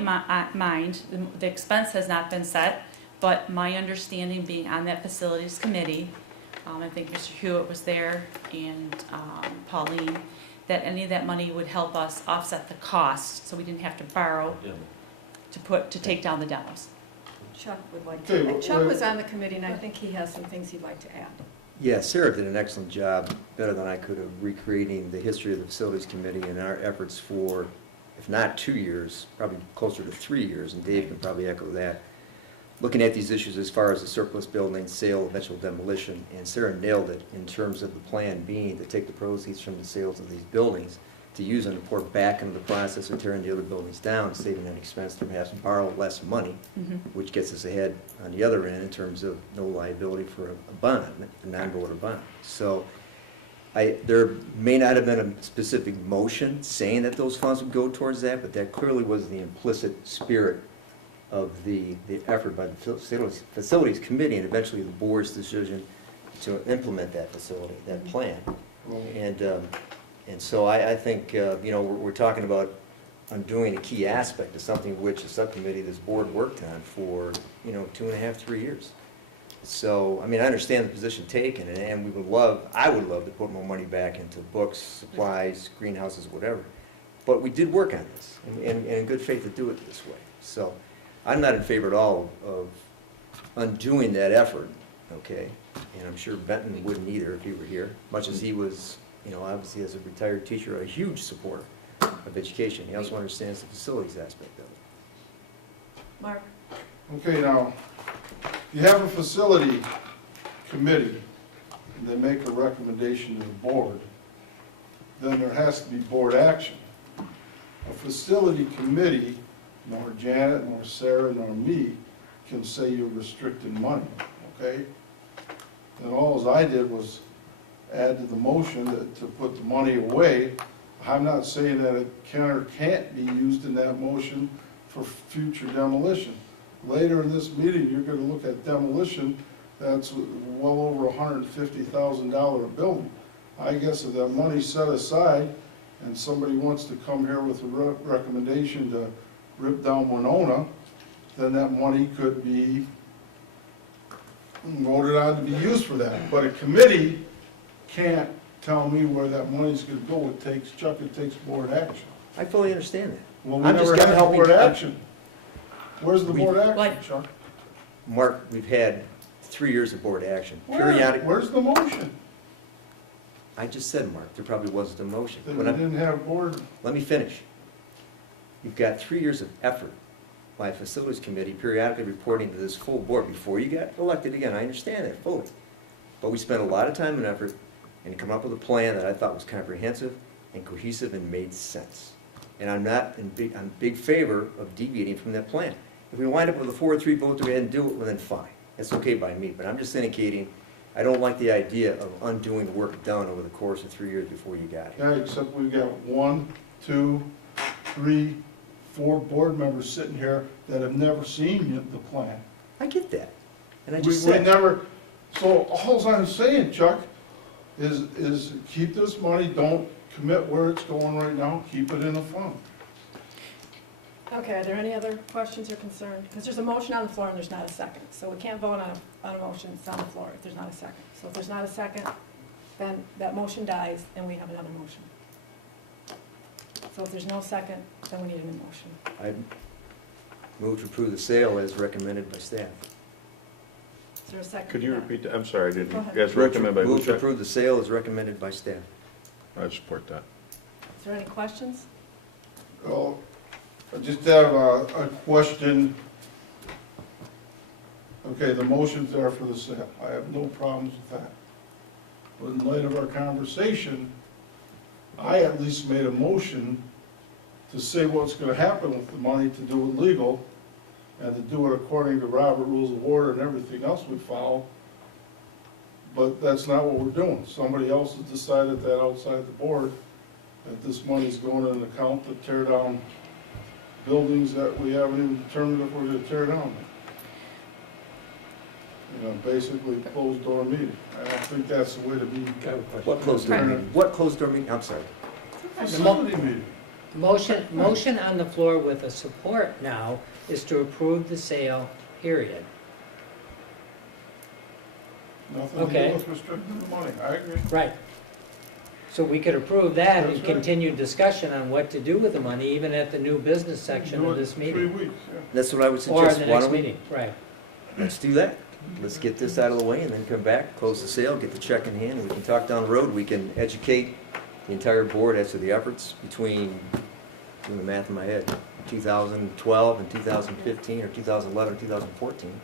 mind, the expense has not been set, but my understanding being on that facilities committee, I think Mr. Hewitt was there and Pauline, that any of that money would help us offset the cost, so we didn't have to borrow to take down the demos. Chuck would like Okay, to, well, Chuck was on the committee, and I think he has some things he'd like to add. Yeah, Sarah did an excellent job, better than I could have, recreating the history of the Facilities Committee and our efforts for, if not 2 years, probably closer to 3 years, and Dave can probably echo that. Looking at these issues as far as the surplus building, sale, eventual demolition, and Sarah nailed it in terms of the plan being to take the proceeds from the sales of these buildings to use them to pour back into the process of tearing the other buildings down, saving an expense to perhaps borrow less money, which gets us ahead on the other end in terms of no liability for a bond, a non-voter bond. So there may not have been a specific motion saying that those funds would go towards that, but that clearly was the implicit spirit of the effort by the Facilities Committee and eventually the board's decision to implement that plan. And so I think, we're talking about undoing a key aspect of something which the subcommittee, this board worked on for, 2.5, 3 years. So, I understand the position taken, and I would love to put more money back into books, supplies, greenhouses, whatever. But we did work on this, and in good faith to do it this way. So, I'm not in favor at all of undoing that effort, okay? And I'm sure Benton wouldn't either if he were here, much as he was, obviously as a retired teacher, a huge supporter of education. He also understands the facilities aspect of it. Mark? Okay, now, you have a facility committee, and they make a recommendation to the board, then there has to be board action. A facility committee, nor Janet, nor Sarah, nor me, can say you're restricting money, okay? And all I did was add to the motion to put the money away. I'm not saying that it can or can't be used in that motion for future demolition. Later in this meeting, you're gonna look at demolition that's well over $150,000 building. I guess if that money's set aside and somebody wants to come here with a recommendation to rip down Winona, then that money could be voted on to be used for that. But a committee can't tell me where that money's gonna go. It takes board action. I fully understand that. Well, we I'm never just had helping- board action. Where's the board action, Like- Chuck? Mark, we've had 3 years of board action. Where's the motion? I just said, Mark, there probably wasn't a motion. Then we didn't have board. Let me finish. You've got 3 years of effort by a facilities committee periodically reporting to this full board before you got elected again. I understand that fully. But we spent a lot of time and effort and come up with a plan that I thought was comprehensive and cohesive and made sense. And I'm big favor of deviating from that plan. If we wind up with a 4-3 vote to go ahead and do it, well then fine. That's okay by me. But I'm just indicating, I don't like the idea of undoing the work done over the course of 3 years before you got here. Yeah, except we've got 1, 2, 3, 4 board members sitting here that have never seen the plan. I get that. And I We just said, never, so all I'm saying, Chuck, is keep this money, don't commit where it's going right now, keep it in a fund. Okay, are there any other questions or concerns? Because there's a motion on the floor and there's not a second. So we can't vote on a motion that's on the floor if there's not a second. So if there's not a second, then that motion dies and we have another motion. So if there's no second, then we need a new motion. I move to approve the sale as recommended by staff. Is there a second? Could you to that? repeat that? I'm sorry, I didn't. Go ahead. Yes, recommend by who, Move to Chuck? approve the sale as recommended by staff. I support that. Is there any questions? Well, I just have a question. Okay, the motion's there for the sale. I have no problems with that. But in light of our conversation, I at least made a motion to say what's gonna happen with the money, to do it legal, and to do it according to Robert Rules of Order and everything else we follow. But that's not what we're doing. Somebody else has decided that outside the board, that this money's going in an account to tear down buildings that we haven't even determined if we're gonna tear down. You know, basically closed door meeting. I don't think that's the way to be. What closed door meeting? What closed door meeting? I'm sorry. Facility meeting. Motion on the floor with a support now is to approve the sale, period. Nothing to Okay. do with restricting the money. I agree. Right. So we could approve that and That's right. continue discussion on what to do with the money, even at the new business section Do of it this 3 meeting. weeks, yeah. That's what I would Or suggest. the Why next don't we, meeting, right. let's do that. Let's get this out of the way and then come back, close the sale, get the check in hand, and we can talk down the road. We can educate the entire board as to the efforts between, doing the math in my head, 2012 and 2015, or 2011 and 2014.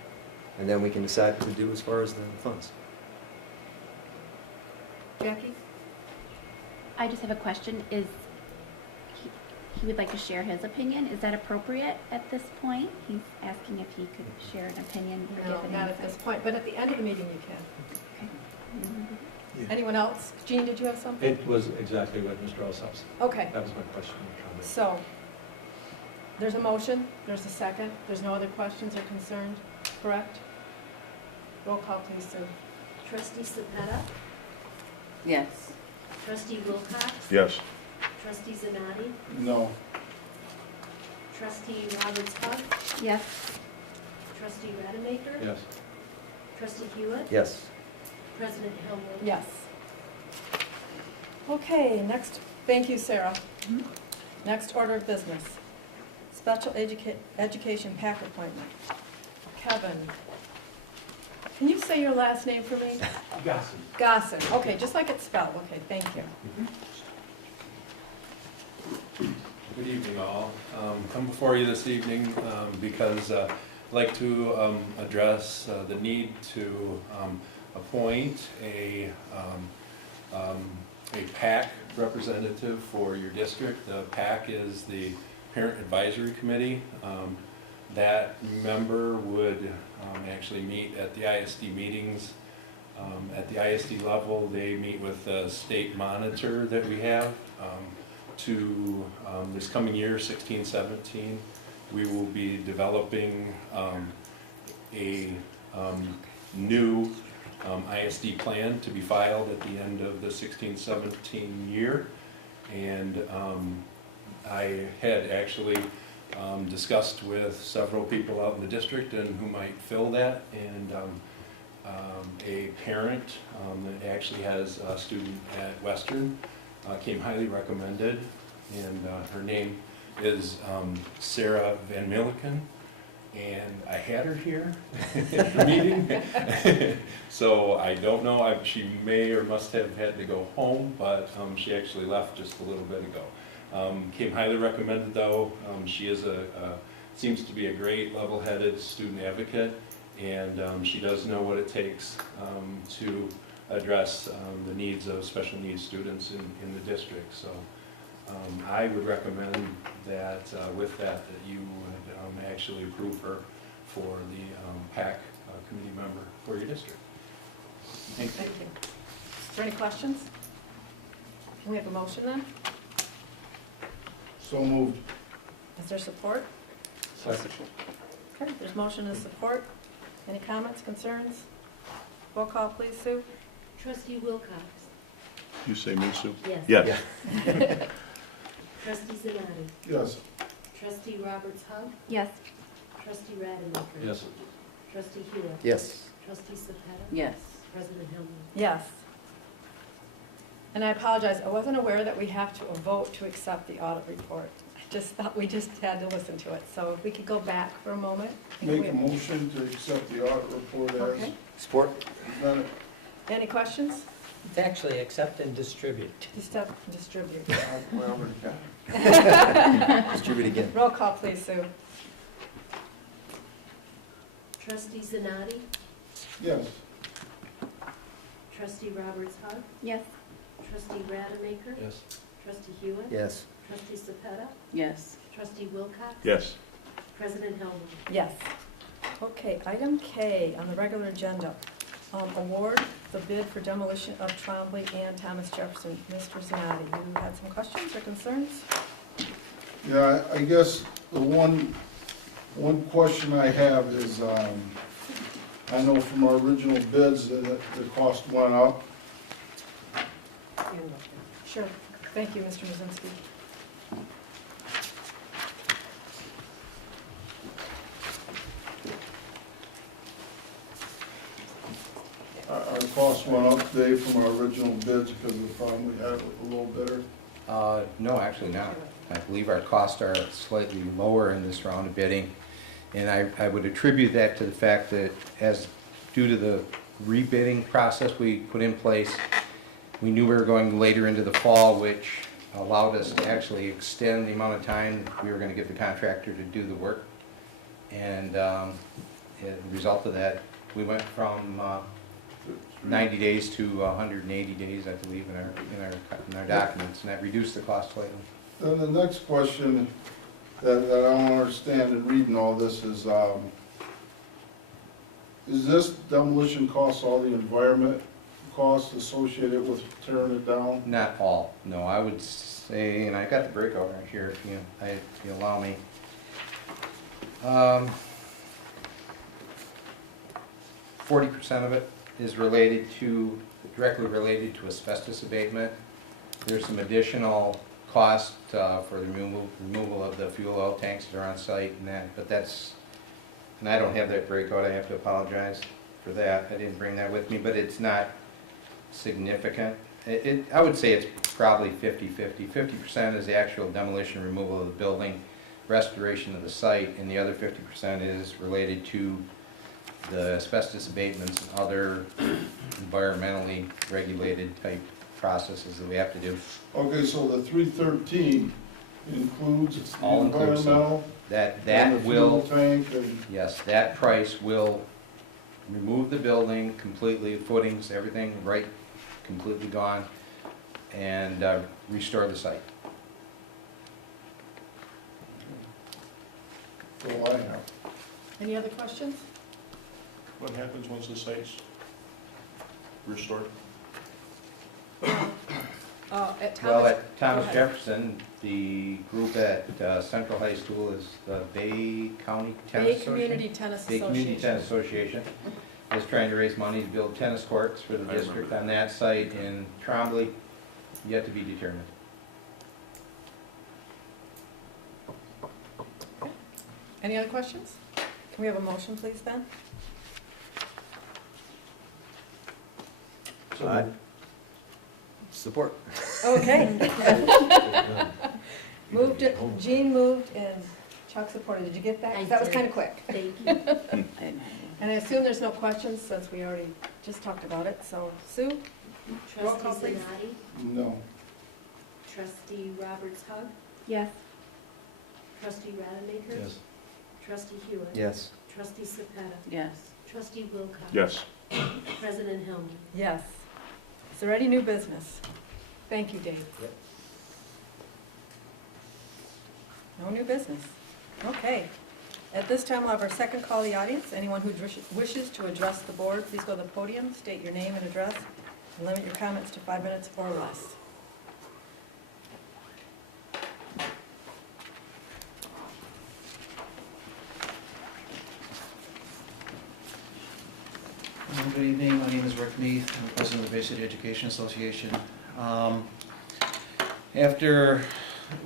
And then we can decide what to do as far as the funds. Jackie? I just have a question. He would like to share his opinion. Is that appropriate at this point? He's asking if he could share an opinion or No, give an not at insight. this point, but at the end of the meeting you can. Anyone else? Jean, did you have something? It was exactly what Mr. Ossoff said. Okay, That was my question and comment. so, there's a motion, there's a second, there's no other questions or concerns, correct? Roll call, please, Sue. Trustee Sapeta, Yes. trustee Wilcox, Yes. trustee Zanati, No. trustee Roberts Hug, Yes. trustee Rademacher, Yes. trustee Hewitt, Yes. President Hellman. Yes. Okay, next, thank you, Sarah. Next order of business. Special education PAC appointment. Kevin, can you say your last name for me? Gossip. Gossett, okay, just like it's spelled, okay, thank you. Good evening, all. Come before you this evening because I'd like to address the need to appoint a PAC representative for your district. The PAC is the Parent Advisory Committee. That member would actually meet at the ISD meetings. At the ISD level, they meet with the state monitor that we have. To this coming year, 16-17, we will be developing a new ISD plan to be filed at the end of the 16-17 year. And I had actually discussed with several people out in the district and who might fill that, and a parent that actually has a student at Western came highly recommended, and her name is Sarah Van Milliken, and I had her here at the meeting. So I don't know, she may or must have had to go home, but she actually left just a little bit ago. Came highly recommended though. She is seems to be a great level-headed student advocate, and she does know what it takes to address the needs of special needs students in the district. So I would recommend that with that you would actually approve her for the PAC committee member for your district. Thank you. Thank you. Is there any questions? Can we have a motion then? So moved. Is there support? Second. Okay, there's motion and support. Any comments, concerns? Roll call, please, Sue. Trustee Wilcox, You say me, Sue? yes. Yes. Trustee Zanati, Yes. trustee Roberts Hug, Yes. trustee Rademacher. Yes. Trustee Hewitt, Yes. trustee Sapeta, Yes. President Hellman. Yes. And I apologize, I wasn't aware that we have to vote to accept the audit report. I just thought we just had to listen to it. So if we could go back for a moment. Make a motion to accept the audit report as Okay. Support? presented. Any questions? It's actually accept and distribute. Just have to distribute. I already got it. Distribute again. Roll call, please, Sue. Trustee Zanati, Yes. trustee Roberts Hug, Yes. trustee Rademacher, Yes. trustee Hewitt, Yes. trustee Sapeta, Yes. trustee Wilcox, Yes. President Hellman. Yes. Okay, item K on the regular agenda. Award the bid for demolition of Trombley and Thomas Jefferson. Mr. Zanati, you had some questions or concerns? Yeah, I guess the one question I have is, I know from our original bids that the cost went up. Sure. Thank you, Mr. Mazinski. Our costs went up today from our original bids because of the problem we had with the low bidder. No, actually not. I believe our costs are slightly lower in this round of bidding. And I would attribute that to the fact that due to the rebidding process we put in place, we knew we were going later into the fall, which allowed us to actually extend the amount of time we were going to give the contractor to do the work. And as a result of that, we went from 90 days to 180 days, I believe, in our documents, and that reduced the cost slightly. Then the next question that I don't understand in reading all this is this demolition costs all the environment costs associated with tearing it down? Not all, no. I would say, and I got the breakout right here if you allow me. 40% of it is directly related to asbestos abatement. There's some additional cost for the removal of the fuel oil tanks that are on site and that, but and I don't have that breakout, I have to apologize for that. I didn't bring that with me, but it's not significant. I would say it's probably 50-50. 50% is the actual demolition, removal of the building, restoration of the site, and the other 50% is related to the asbestos abatements and other environmentally regulated type processes that we have to do. Okay, so the 313 includes the All inclusive. environmental? That and the will, fuel tank and, yes, that price will remove the building completely, footings, everything right, completely gone, and restore the site. that's all I have. Any other questions? What happens once the site's restored? At Thomas. Well, at Thomas Go ahead. Jefferson, the group at Central High School is the Bay County Tennis Bay Association. Community Tennis Bay Community Association. Tennis Association is trying to raise money to build tennis courts for the district on that site in Trombley, yet to be determined. Any other questions? Can we have a motion, please, Ben? Support. Okay. Jean moved and Chuck supported. Did you get that? 'Cause that was kind of quick. Thank you. And I assume there's no questions since we already just talked about it. So Sue? Roll call, Trustee please. Zanati, No. trustee Roberts Hug, Yes. trustee Rademacher. Yes. Trustee Hewitt. Yes. Trustee Sepeta, Yes. trustee Wilcox. Yes. President Hillman. Yes. Is there any new business? Thank you, Dave. No new business. Okay. At this time, we'll have our second call of the audience. Anyone who wishes to address the board, please go to the podium, state your name and address, and limit your comments to 5 minutes or less. Good evening, my name is Rick Meath, I'm the president of the Bay City Education Association. After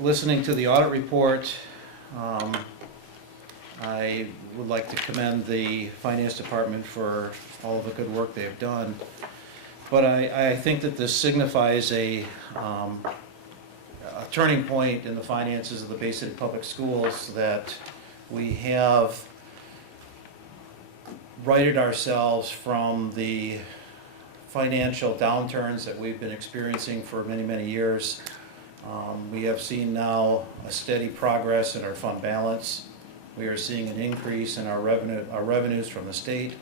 listening to the audit report, I would like to commend the finance department for all of the good work they have done. But I think that this signifies a turning point in the finances of the Bay City Public Schools, that we have righted ourselves from the financial downturns that we've been experiencing for many, many years. We have seen now a steady progress in our fund balance. We are seeing an increase in our revenues from the state.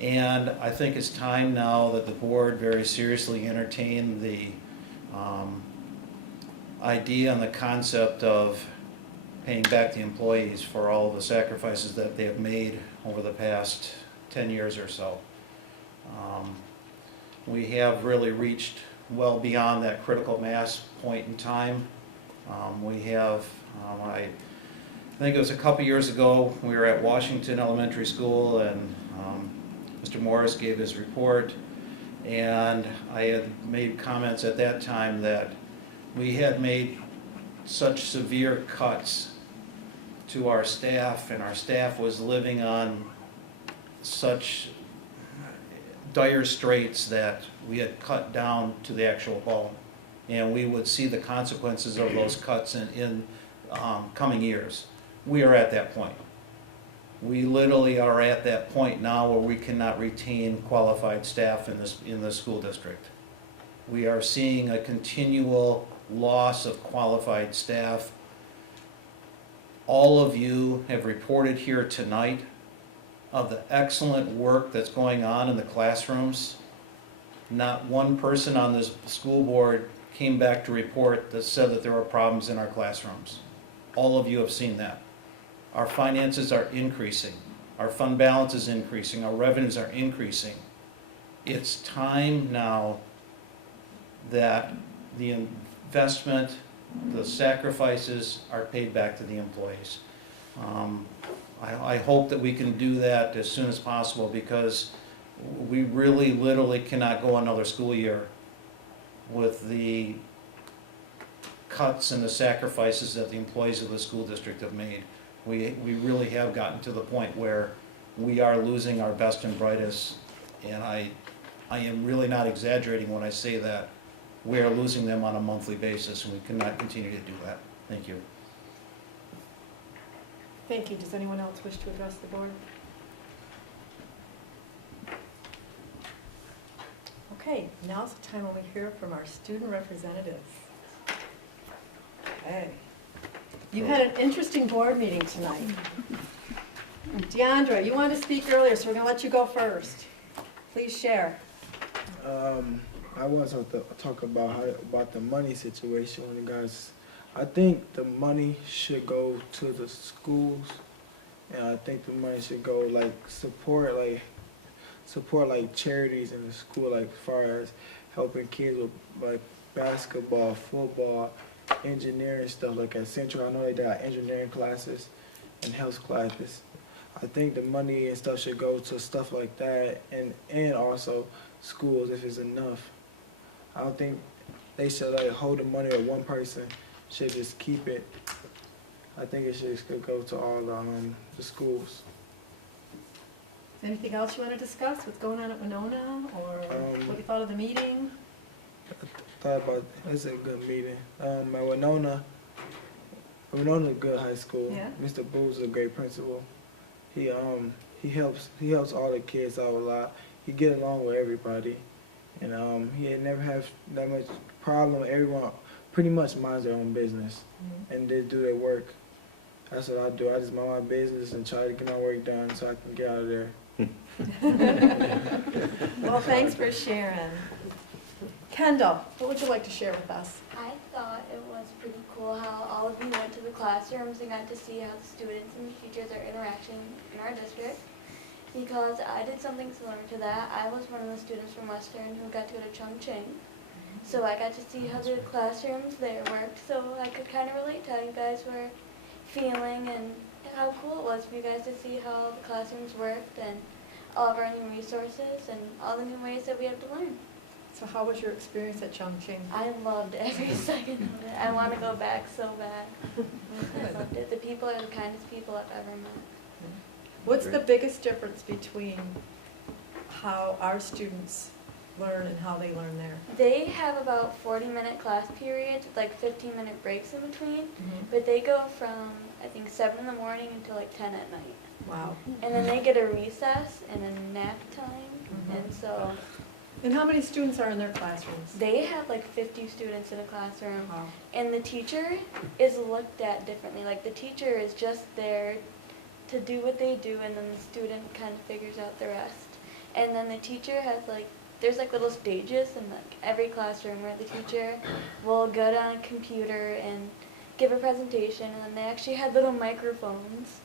And I think it's time now that the board very seriously entertain the idea and the concept of paying back the employees for all the sacrifices that they have made over the past 10 years or so. We have really reached well beyond that critical mass point in time. We have, I think it was a couple years ago, we were at Washington Elementary School, and Mr. Morris gave his report, and I had made comments at that time that we had made such severe cuts to our staff, and our staff was living on such dire straits that we had cut down to the actual bone. And we would see the consequences of those cuts in coming years. We are at that point. We literally are at that point now where we cannot retain qualified staff in the school district. We are seeing a continual loss of qualified staff. All of you have reported here tonight of the excellent work that's going on in the classrooms. Not one person on this school board came back to report that said that there were problems in our classrooms. All of you have seen that. Our finances are increasing. Our fund balance is increasing. Our revenues are increasing. It's time now that the investment, the sacrifices are paid back to the employees. I hope that we can do that as soon as possible, because we really literally cannot go another school year with the cuts and the sacrifices that the employees of the school district have made. We really have gotten to the point where we are losing our best and brightest, and I am really not exaggerating when I say that. We are losing them on a monthly basis, and we cannot continue to do that. Thank you. Thank you. Does anyone else wish to address the board? Okay, now's the time when we hear from our student representatives. Okay. You had an interesting board meeting tonight. Deandra, you wanted to speak earlier, so we're going to let you go first. Please share. I was going to talk about the money situation when guys. I think the money should go to the schools, and I think the money should go support charities in the school, like as far as helping kids with basketball, football, engineering stuff like at Central. I know they got engineering classes and health classes. I think the money and stuff should go to stuff like that, and also schools if it's enough. I don't think they should hold the money at one person. Should just keep it. I think it should go to all the schools. Anything else you want to discuss? What's going on at Winona, or what you thought of the meeting? Thought about it's a good meeting. At Winona a good high school. Yeah. Mr. Boo's a great principal. He helps all the kids out a lot. He get along with everybody, and he had never have that much problem. Everyone pretty much minds their own business, and they do their work. That's what I do. I just mind my business and try to get my work done so I can get out of there. Well, thanks for sharing. Kendall, what would you like to share with us? I thought it was pretty cool how all of you went to the classrooms and got to see how the students and the teachers are interacting in our district. Because I did something similar to that. I was one of the students from Western who got to go to Chongqing. So I got to see how the classrooms there worked, so I could kind of relate to how you guys were feeling and how cool it was for you guys to see how the classrooms worked and all of our new resources and all the new ways that we have to learn. So how was your experience at Chongqing? I loved every second of it. I want to go back so bad. I loved it. The people are the kindest people I've ever met. What's the biggest difference between how our students learn and how they learn there? They have about 40-minute class periods with like 15-minute breaks in between, but they go from I think 7 in the morning until like 10 at night. Wow. And then they get a recess and a nap time, and so. And how many students are in their classrooms? They have like 50 students in a classroom, Wow. and the teacher is looked at differently. Like the teacher is just there to do what they do, and then the student kind of figures out the rest. And then the teacher has there's little stages in every classroom where the teacher will go down a computer and give a presentation, and then they actually had little microphones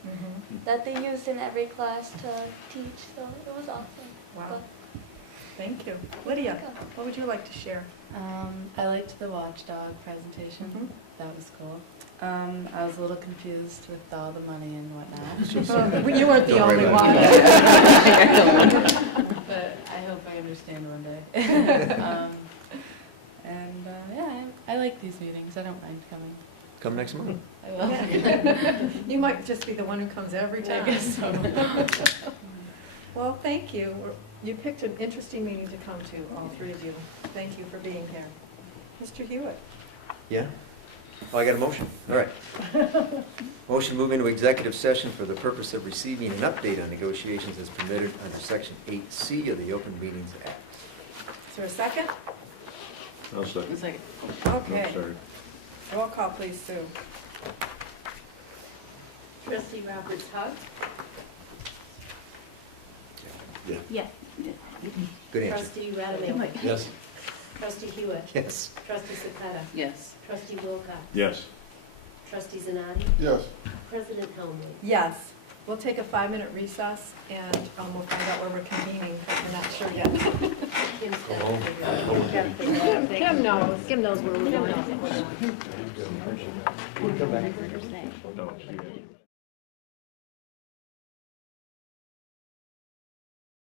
that they used in every class to teach, so it was awesome. Wow. But Thank you. Lydia, what would you like to share? I liked the watchdog presentation. That was cool. I was a little confused with all the money and whatnot. Well, you weren't the Don't worry only about one. But I hope I understand one day. Yeah, I like these meetings. I don't mind coming. Come next month. I will. Yeah. You might just be the one who comes every I time. guess so. Well, thank you. You picked an interesting meeting to come to, all three of you. Thank you for being here. Mr. Hewitt? Yeah? Oh, I got a motion. All right. Motion to move into executive session for the purpose of receiving an update on negotiations as permitted under Section 8C of the Open Meetings Act. Is there a second? I'll second. Okay. I'm sorry. Roll call, please, Sue. Trustee Roberts Hug. Yeah. Yes. Good answer. Trustee Rademacher. Yes. Trustee Hewitt. Yes. Trustee Sapeta. Yes. Trustee Wilcox. Yes. Trustee Zanati. Yes. President Helmut. Yes. We'll take a 5-minute recess, and we'll find out where we're convening. We're not sure yet. Kim's got to figure it out. Kim knows. Kim knows where we're going. We'll come back. No, she-